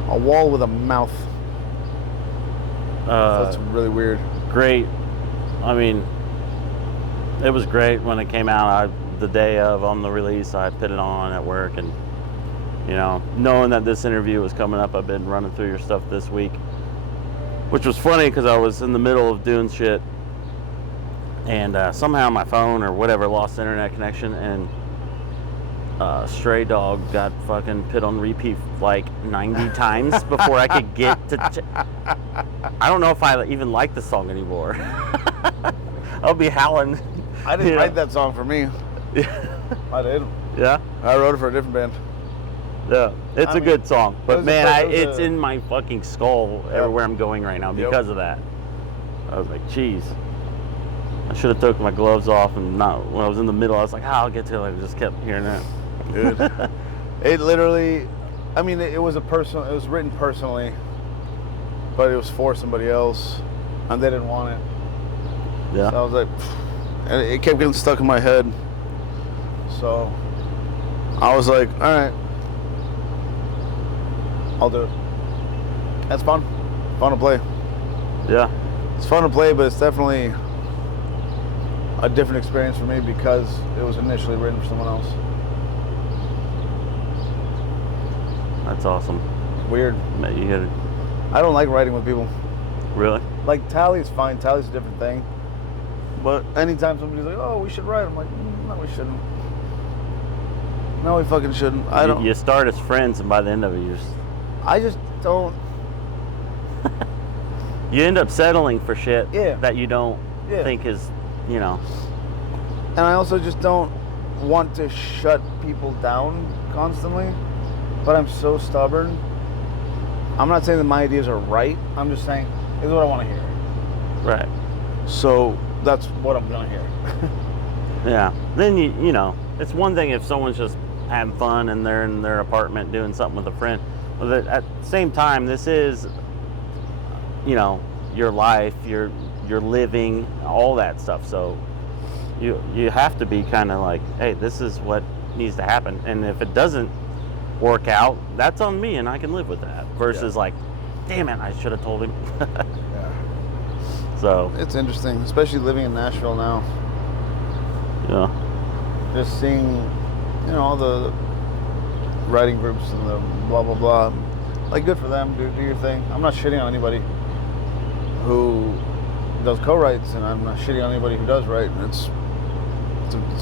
A wall with a mouth. That's really weird. Great. I mean, it was great when it came out. The day of, on the release, I put it on at work, and you know, knowing that this interview was coming up, I've been running through your stuff this week, which was funny because I was in the middle of doing shit, and somehow my phone or whatever lost internet connection, and Stray Dog got fucking put on repeat like 90 times before I could get to. I don't know if I even like the song anymore. I'll be howling. I didn't write that song for me. I did. Yeah? I wrote it for a different band. Yeah, it's a good song, but man, it's in my fucking skull everywhere I'm going right now because of that. I was like, geez, I should have took my gloves off, and not when I was in the middle. I was like, I'll get to it. I just kept hearing that. Dude, it literally, I mean, it was written personally, but it was for somebody else, and they didn't want it. Yeah. So I was like, and it kept getting stuck in my head. So I was like, all right, I'll do it. That's fun to play. Yeah. It's fun to play, but it's definitely a different experience for me because it was initially written for someone else. That's awesome. Weird. You gotta... I don't like writing with people. Really? Like, Tally's fine. Tally's a different thing. But anytime somebody's like, oh, we should write, I'm like, no, we shouldn't. No, we fucking shouldn't. I don't. You start as friends, and by the end of it, I just don't. You end up settling for shit Yeah. that you don't Yeah. think is, you know. And I also just don't want to shut people down constantly. But I'm so stubborn. I'm not saying that my ideas are right. I'm just saying, this is what I want to hear. Right. So that's what I'm going to hear. Yeah. Then you know, it's one thing if someone's just having fun and they're in their apartment doing something with a friend. But at the same time, this is, your life, your living, all that stuff. So you have to be kind of like, hey, this is what needs to happen, and if it doesn't work out, that's on me, and I can live with that. Versus like, damn it, I should have told him. Yeah. So it's interesting, especially living in Nashville now. Yeah. Just seeing, all the writing groups and the blah blah blah. Like, good for them. Do your thing. I'm not shitting on anybody who does co-writes, and I'm not shitting on anybody who does write. It's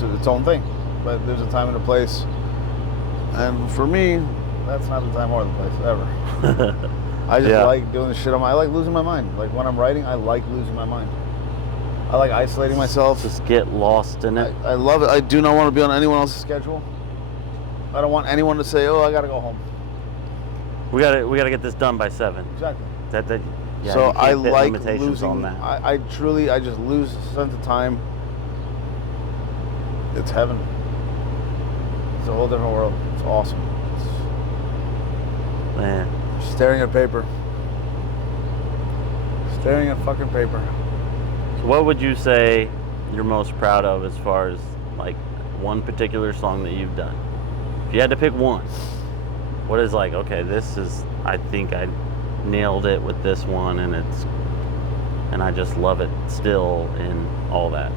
its own thing. But there's a time and a place, and for me, that's not the time or the place ever. I just like doing the shit on my. I like losing my mind. Like when I'm writing, I like losing my mind. I like isolating myself. Just get lost in it. I love it. I do not want to be on anyone else's schedule. I don't want anyone to say, "Oh, I gotta go home." We gotta get this done by 7. Exactly. Yeah, so I like limitations losing. on that. I truly, I just lose sense of time. It's heaven. It's a whole different world. It's awesome. Man. Staring at paper. Staring at fucking paper. So what would you say you're most proud of as far as like one particular song that you've done? If you had to pick one, what is like, okay, this is, I think I nailed it with this one, and I just love it still and all that.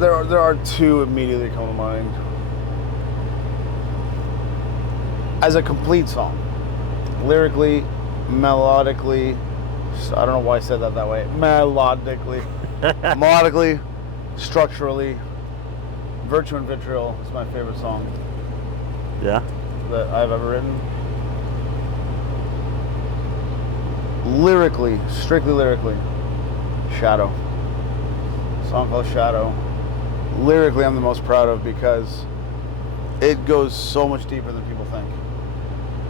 There are two immediately come to mind. As a complete song, lyrically, melodically, I don't know why I said that way. Melodically, structurally, Virtue and Vitriol is my favorite song. Yeah. That I've ever written. Lyrically, strictly lyrically, Shadow. A song called Shadow. Lyrically, I'm the most proud of because it goes so much deeper than people think.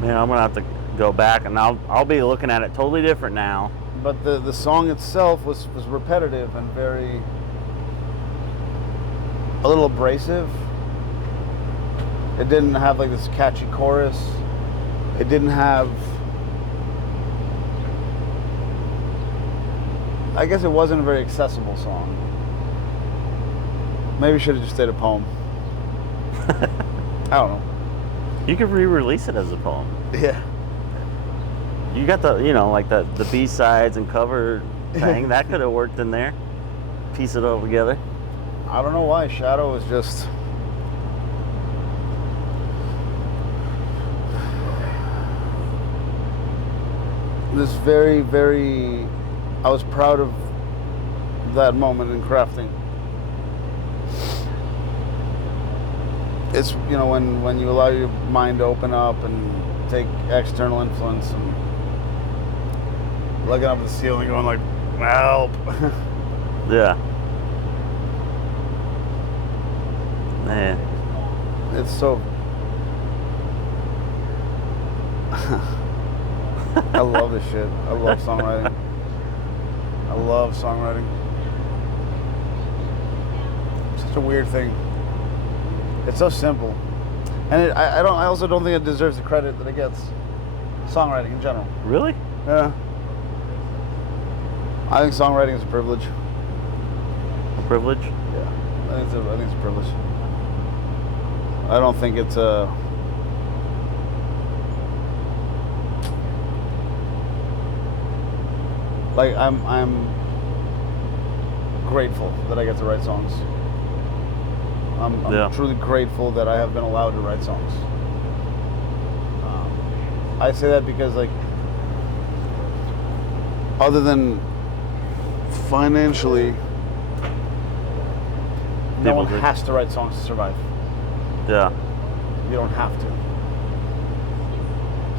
Man, I'm gonna have to go back, and I'll be looking at it totally different now. But the song itself was repetitive and a little abrasive. It didn't have like this catchy chorus. It didn't have, I guess it wasn't a very accessible song. Maybe should have just stayed a poem. I don't know. You could re-release it as a poem. Yeah. You got the, like the B-sides and cover thing. That could have worked in there. Piece it all together. I don't know why. Shadow was just... this very, very... I was proud of that moment in crafting. It's, when you allow your mind to open up and take external influence and looking up at the ceiling going like, help. Yeah. Man. It's so... I love this shit. I love songwriting. I love songwriting. It's such a weird thing. It's so simple. And I also don't think it deserves the credit that it gets. Songwriting in general. Really? Yeah. I think songwriting is a privilege. A privilege? Yeah. I think it's a privilege. I don't think it's a... like, I'm grateful that I get to write songs. I'm truly grateful that I have been allowed to write songs. I say that because, like, other than financially, no one has to write songs to survive. Yeah. You don't have to.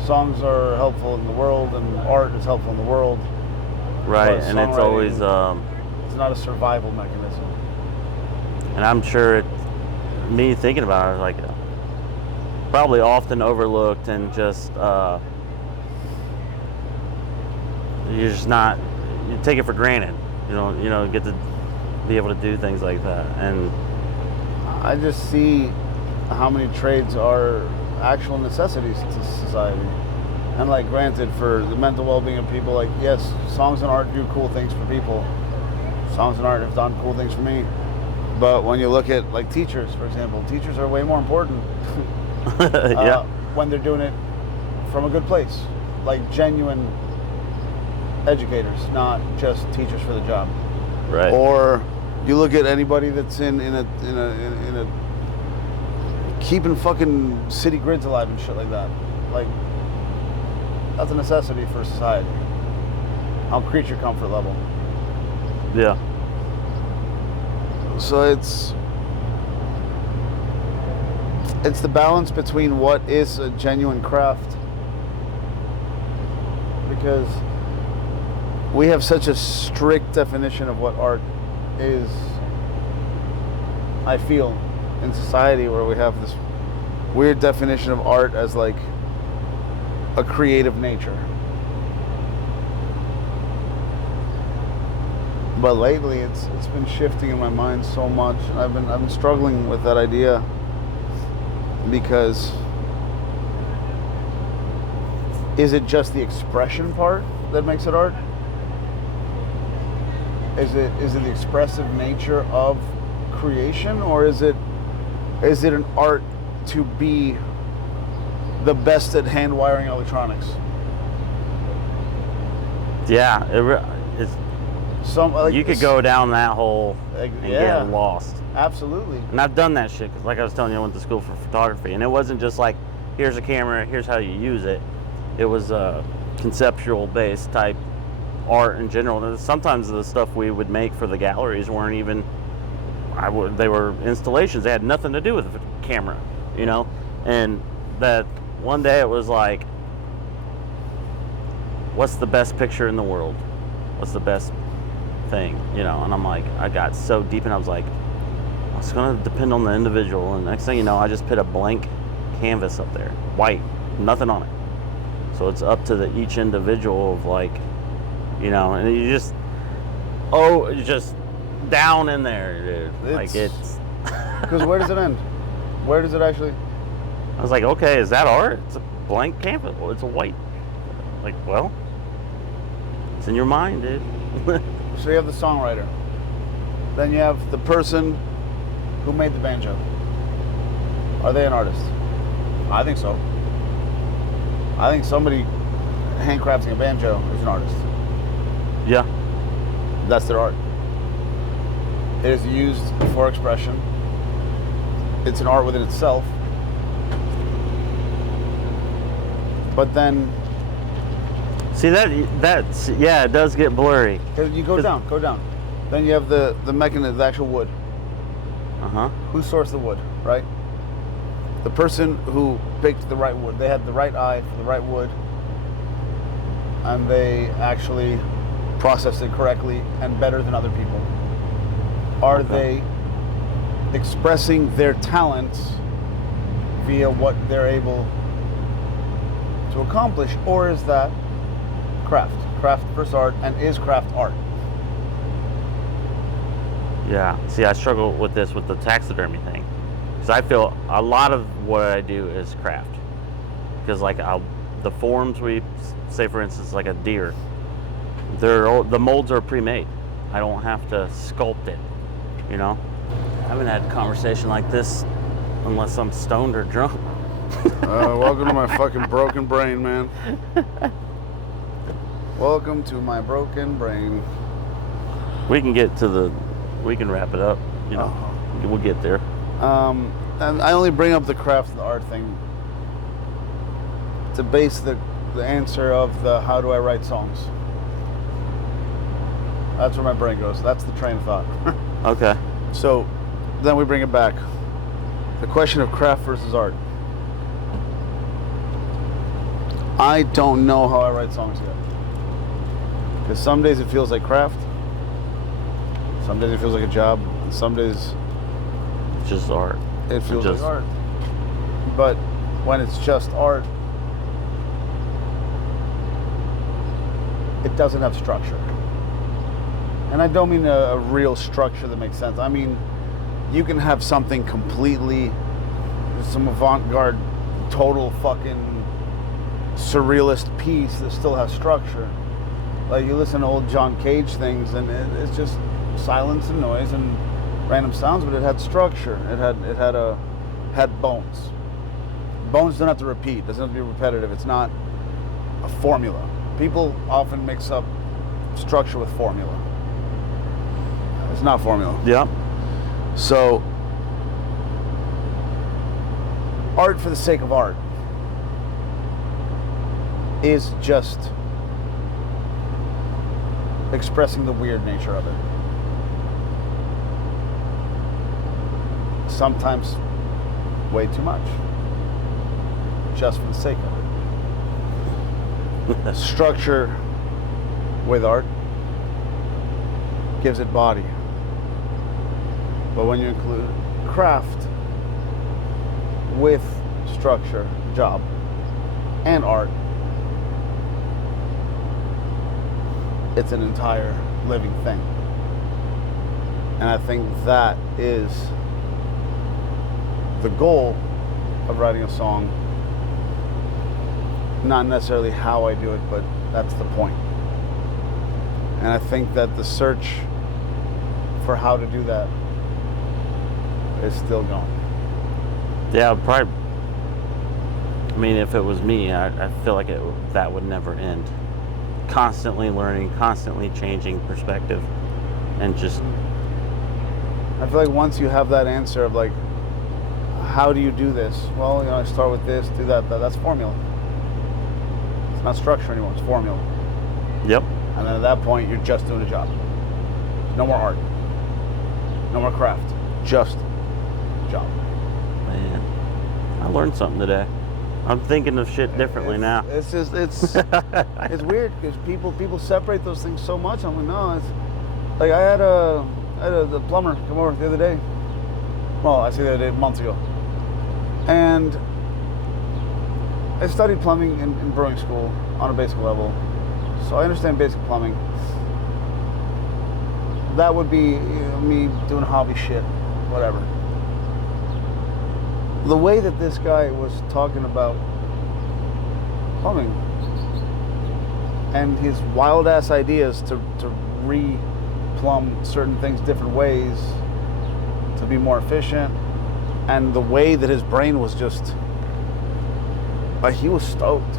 Songs are helpful in the world, and art is helpful in the world. Right, and it's always... it's not a survival mechanism. And I'm sure me thinking about it, like, probably often overlooked and just, you're just not, you take it for granted. You know, get to be able to do things like that. And I just see how many trades are actual necessities to society. And like, granted, for the mental well-being of people, like, yes, songs and art do cool things for people. Songs and art have done cool things for me. But when you look at like teachers, for example, teachers are way more important Yeah. when they're doing it from a good place, like genuine educators, not just teachers for the job. Right. Or you look at anybody that's in a keeping fucking city grids alive and shit like that. Like, that's a necessity for society. I'll create your comfort level. Yeah. So it's the balance between what is a genuine craft, because we have such a strict definition of what art is, I feel, in society, where we have this weird definition of art as like a creative nature. But lately it's been shifting in my mind so much. I've been struggling with that idea, because is it just the expression part that makes it art? Is it the expressive nature of creation, or is it an art to be the best at hand wiring electronics? Yeah. It's you could go down that hole and get lost. Absolutely. And I've done that shit, because like I was telling you, I went to school for photography, and it wasn't just like, here's a camera, here's how you use it. It was a conceptual based type art in general. And sometimes the stuff we would make for the galleries weren't even, they were installations. They had nothing to do with the camera, you know? And that one day it was like, what's the best picture in the world? What's the best thing, you know? And I'm like, I got so deep, and I was like, it's going to depend on the individual. And next thing you know, I just put a blank canvas up there, white, nothing on it. So it's up to each individual of like, you know, and you just, you're just down in there, dude. It's because where does it end? Where does it actually? I was like, okay, is that art? It's a blank canvas. Well, it's a white. Like, well, it's in your mind, dude. So you have the songwriter. Then you have the person who made the banjo. Are they an artist? I think so. I think somebody handcrafting a banjo is an artist. Yeah. That's their art. It is used for expression. It's an art within itself. But then, see, that's yeah, it does get blurry. You go down. Then you have the mechanism, the actual wood. Who sourced the wood, right? The person who picked the right wood. They had the right eye for the right wood, and they actually processed it correctly and better than other people. Are they expressing their talents via what they're able to accomplish, or is that craft versus art, and is craft art? Yeah. See, I struggle with this with the taxidermy thing, because I feel a lot of what I do is craft. Because like the forms we say, for instance, like a deer, the molds are pre-made. I don't have to sculpt it, you know. I haven't had a conversation like this unless I'm stoned or drunk. Welcome to my fucking broken brain, man. Welcome to my broken brain. We can wrap it up, you know. We'll get there. And I only bring up the craft and the art thing to base the answer of the how do I write songs. That's where my brain goes. That's the train of thought. Okay. So then we bring it back. The question of craft versus art. I don't know how I write songs yet. Because some days it feels like craft. Some days it feels like a job. Some days it's just art. It feels like art. But when it's just art, it doesn't have structure. And I don't mean a real structure that makes sense. I mean you can have something completely, some avant-garde, total fucking surrealist piece that still has structure. Like you listen to old John Cage things, and it's just silence and noise and random sounds, but it had structure. It had bones. Bones don't have to repeat. Doesn't have to be repetitive. It's not a formula. People often mix up structure with formula. It's not formula. Yeah. So, art for the sake of art is just expressing the weird nature of it. Sometimes way too much, just for the sake of it. Structure with art gives it body. But when you include craft with structure, job, and art, it's an entire living thing. And I think that is the goal of writing a song. Not necessarily how I do it, but that's the point. And I think that the search for how to do that is still going. Yeah, probably. I mean, if it was me, I feel like that would never end. Constantly learning, constantly changing perspective, and just. I feel like once you have that answer of like, how do you do this? Well, I start with this, do that. That's formula. It's not structure anymore. It's formula. Yep. And then at that point, you're just doing a job. No more art. No more craft. Just job. Man, I learned something today. I'm thinking of shit differently now. It's just it's weird because people separate those things so much. I'm like, no, it's like I had the plumber come over the other day. Well, I say the other day, months ago, and I studied plumbing in brewing school on a basic level, so I understand basic plumbing. That would be me doing hobby shit, whatever. The way that this guy was talking about plumbing and his wild ass ideas to re-plumb certain things different ways to be more efficient, and the way that his brain was just like, he was stoked.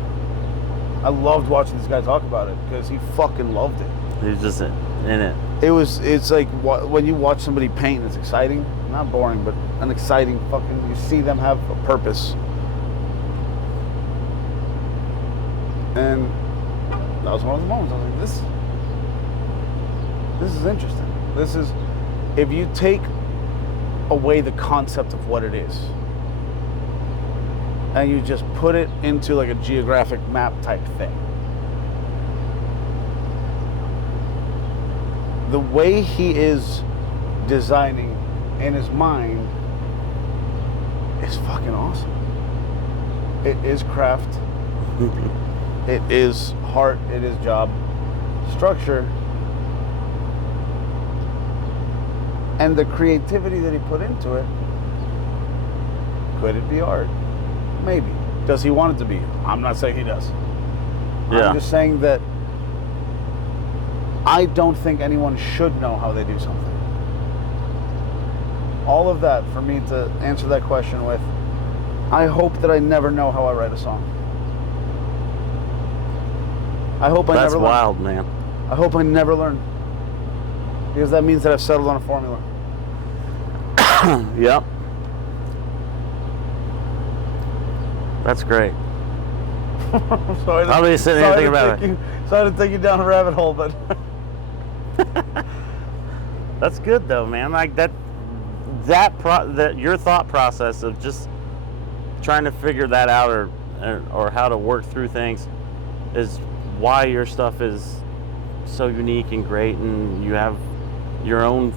I loved watching this guy talk about it because he fucking loved it. He was just in it. It's like when you watch somebody paint, it's exciting, not boring, but an exciting fucking, you see them have a purpose. And that was one of the moments I was like, this is interesting. This is, if you take away the concept of what it is and you just put it into like a geographic map type thing, the way he is designing in his mind is fucking awesome. It is craft. It is heart. It is job. Structure. And the creativity that he put into it, could it be art? Maybe. Does he want it to be? I'm not saying he does. Yeah. I'm just saying that I don't think anyone should know how they do something. All of that, for me to answer that question with, I hope that I never know how I write a song. I hope I That's never learn. wild, man. I hope I never learn. Because that means that I've settled on a formula. Yep. That's great. Sorry I'll be sitting here thinking about it. Sorry to take you down a rabbit hole, but That's good though, man. Like that your thought process of just trying to figure that out or how to work through things is why your stuff is so unique and great, and you have your own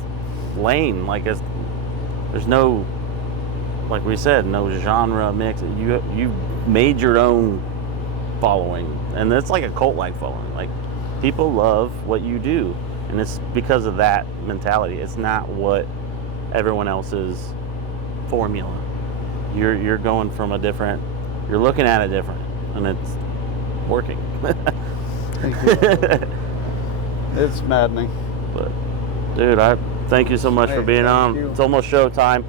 lane. Like there's no, like we said, no genre mix. You made your own following, and it's like a cult-like following. Like people love what you do, and it's because of that mentality. It's not what everyone else's formula. You're going from a different, you're looking at it different, and it's working. Thank you. It's maddening. But dude, I thank you so much for being on. It's almost showtime.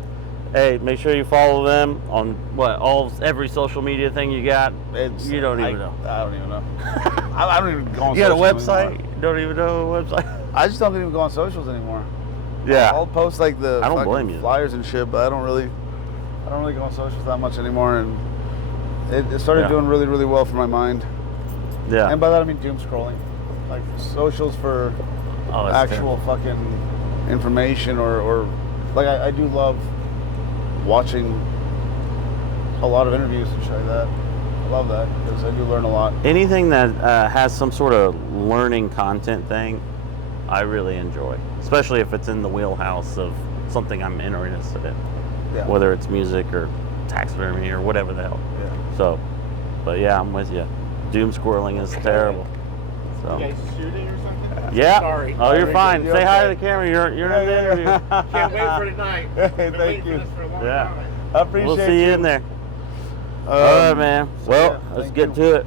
Hey, make sure you follow them on every social media thing you got. You don't even know. I don't even know. I don't even go on. You got a socials website? anymore. Don't even know a website. I just don't even go on socials anymore. Yeah. I'll post like the I don't blame you. flyers and shit, but I don't really go on socials that much anymore, and it started doing really, really well for my mind. Yeah. And by that I mean doom scrolling, like socials for actual fucking information, or like I do love watching a lot of interviews and shit like that. I love that because I do learn a lot. Anything that has some sort of learning content thing, I really enjoy, especially if it's in the wheelhouse of something I'm interested in, whether it's music or taxidermy or whatever the hell. Yeah. So, but yeah, I'm with you. Doom squirreling is terrible. So. You guys shooting or something? Yeah. Sorry. Oh, you're fine. You're Say hi to okay. the camera. You're in the interview. Can't wait for tonight. Hey, Been thank waiting you. for this for a long Yeah. time. I appreciate We'll see you in there. All right, man. so Well, yeah, let's thank get you. to it.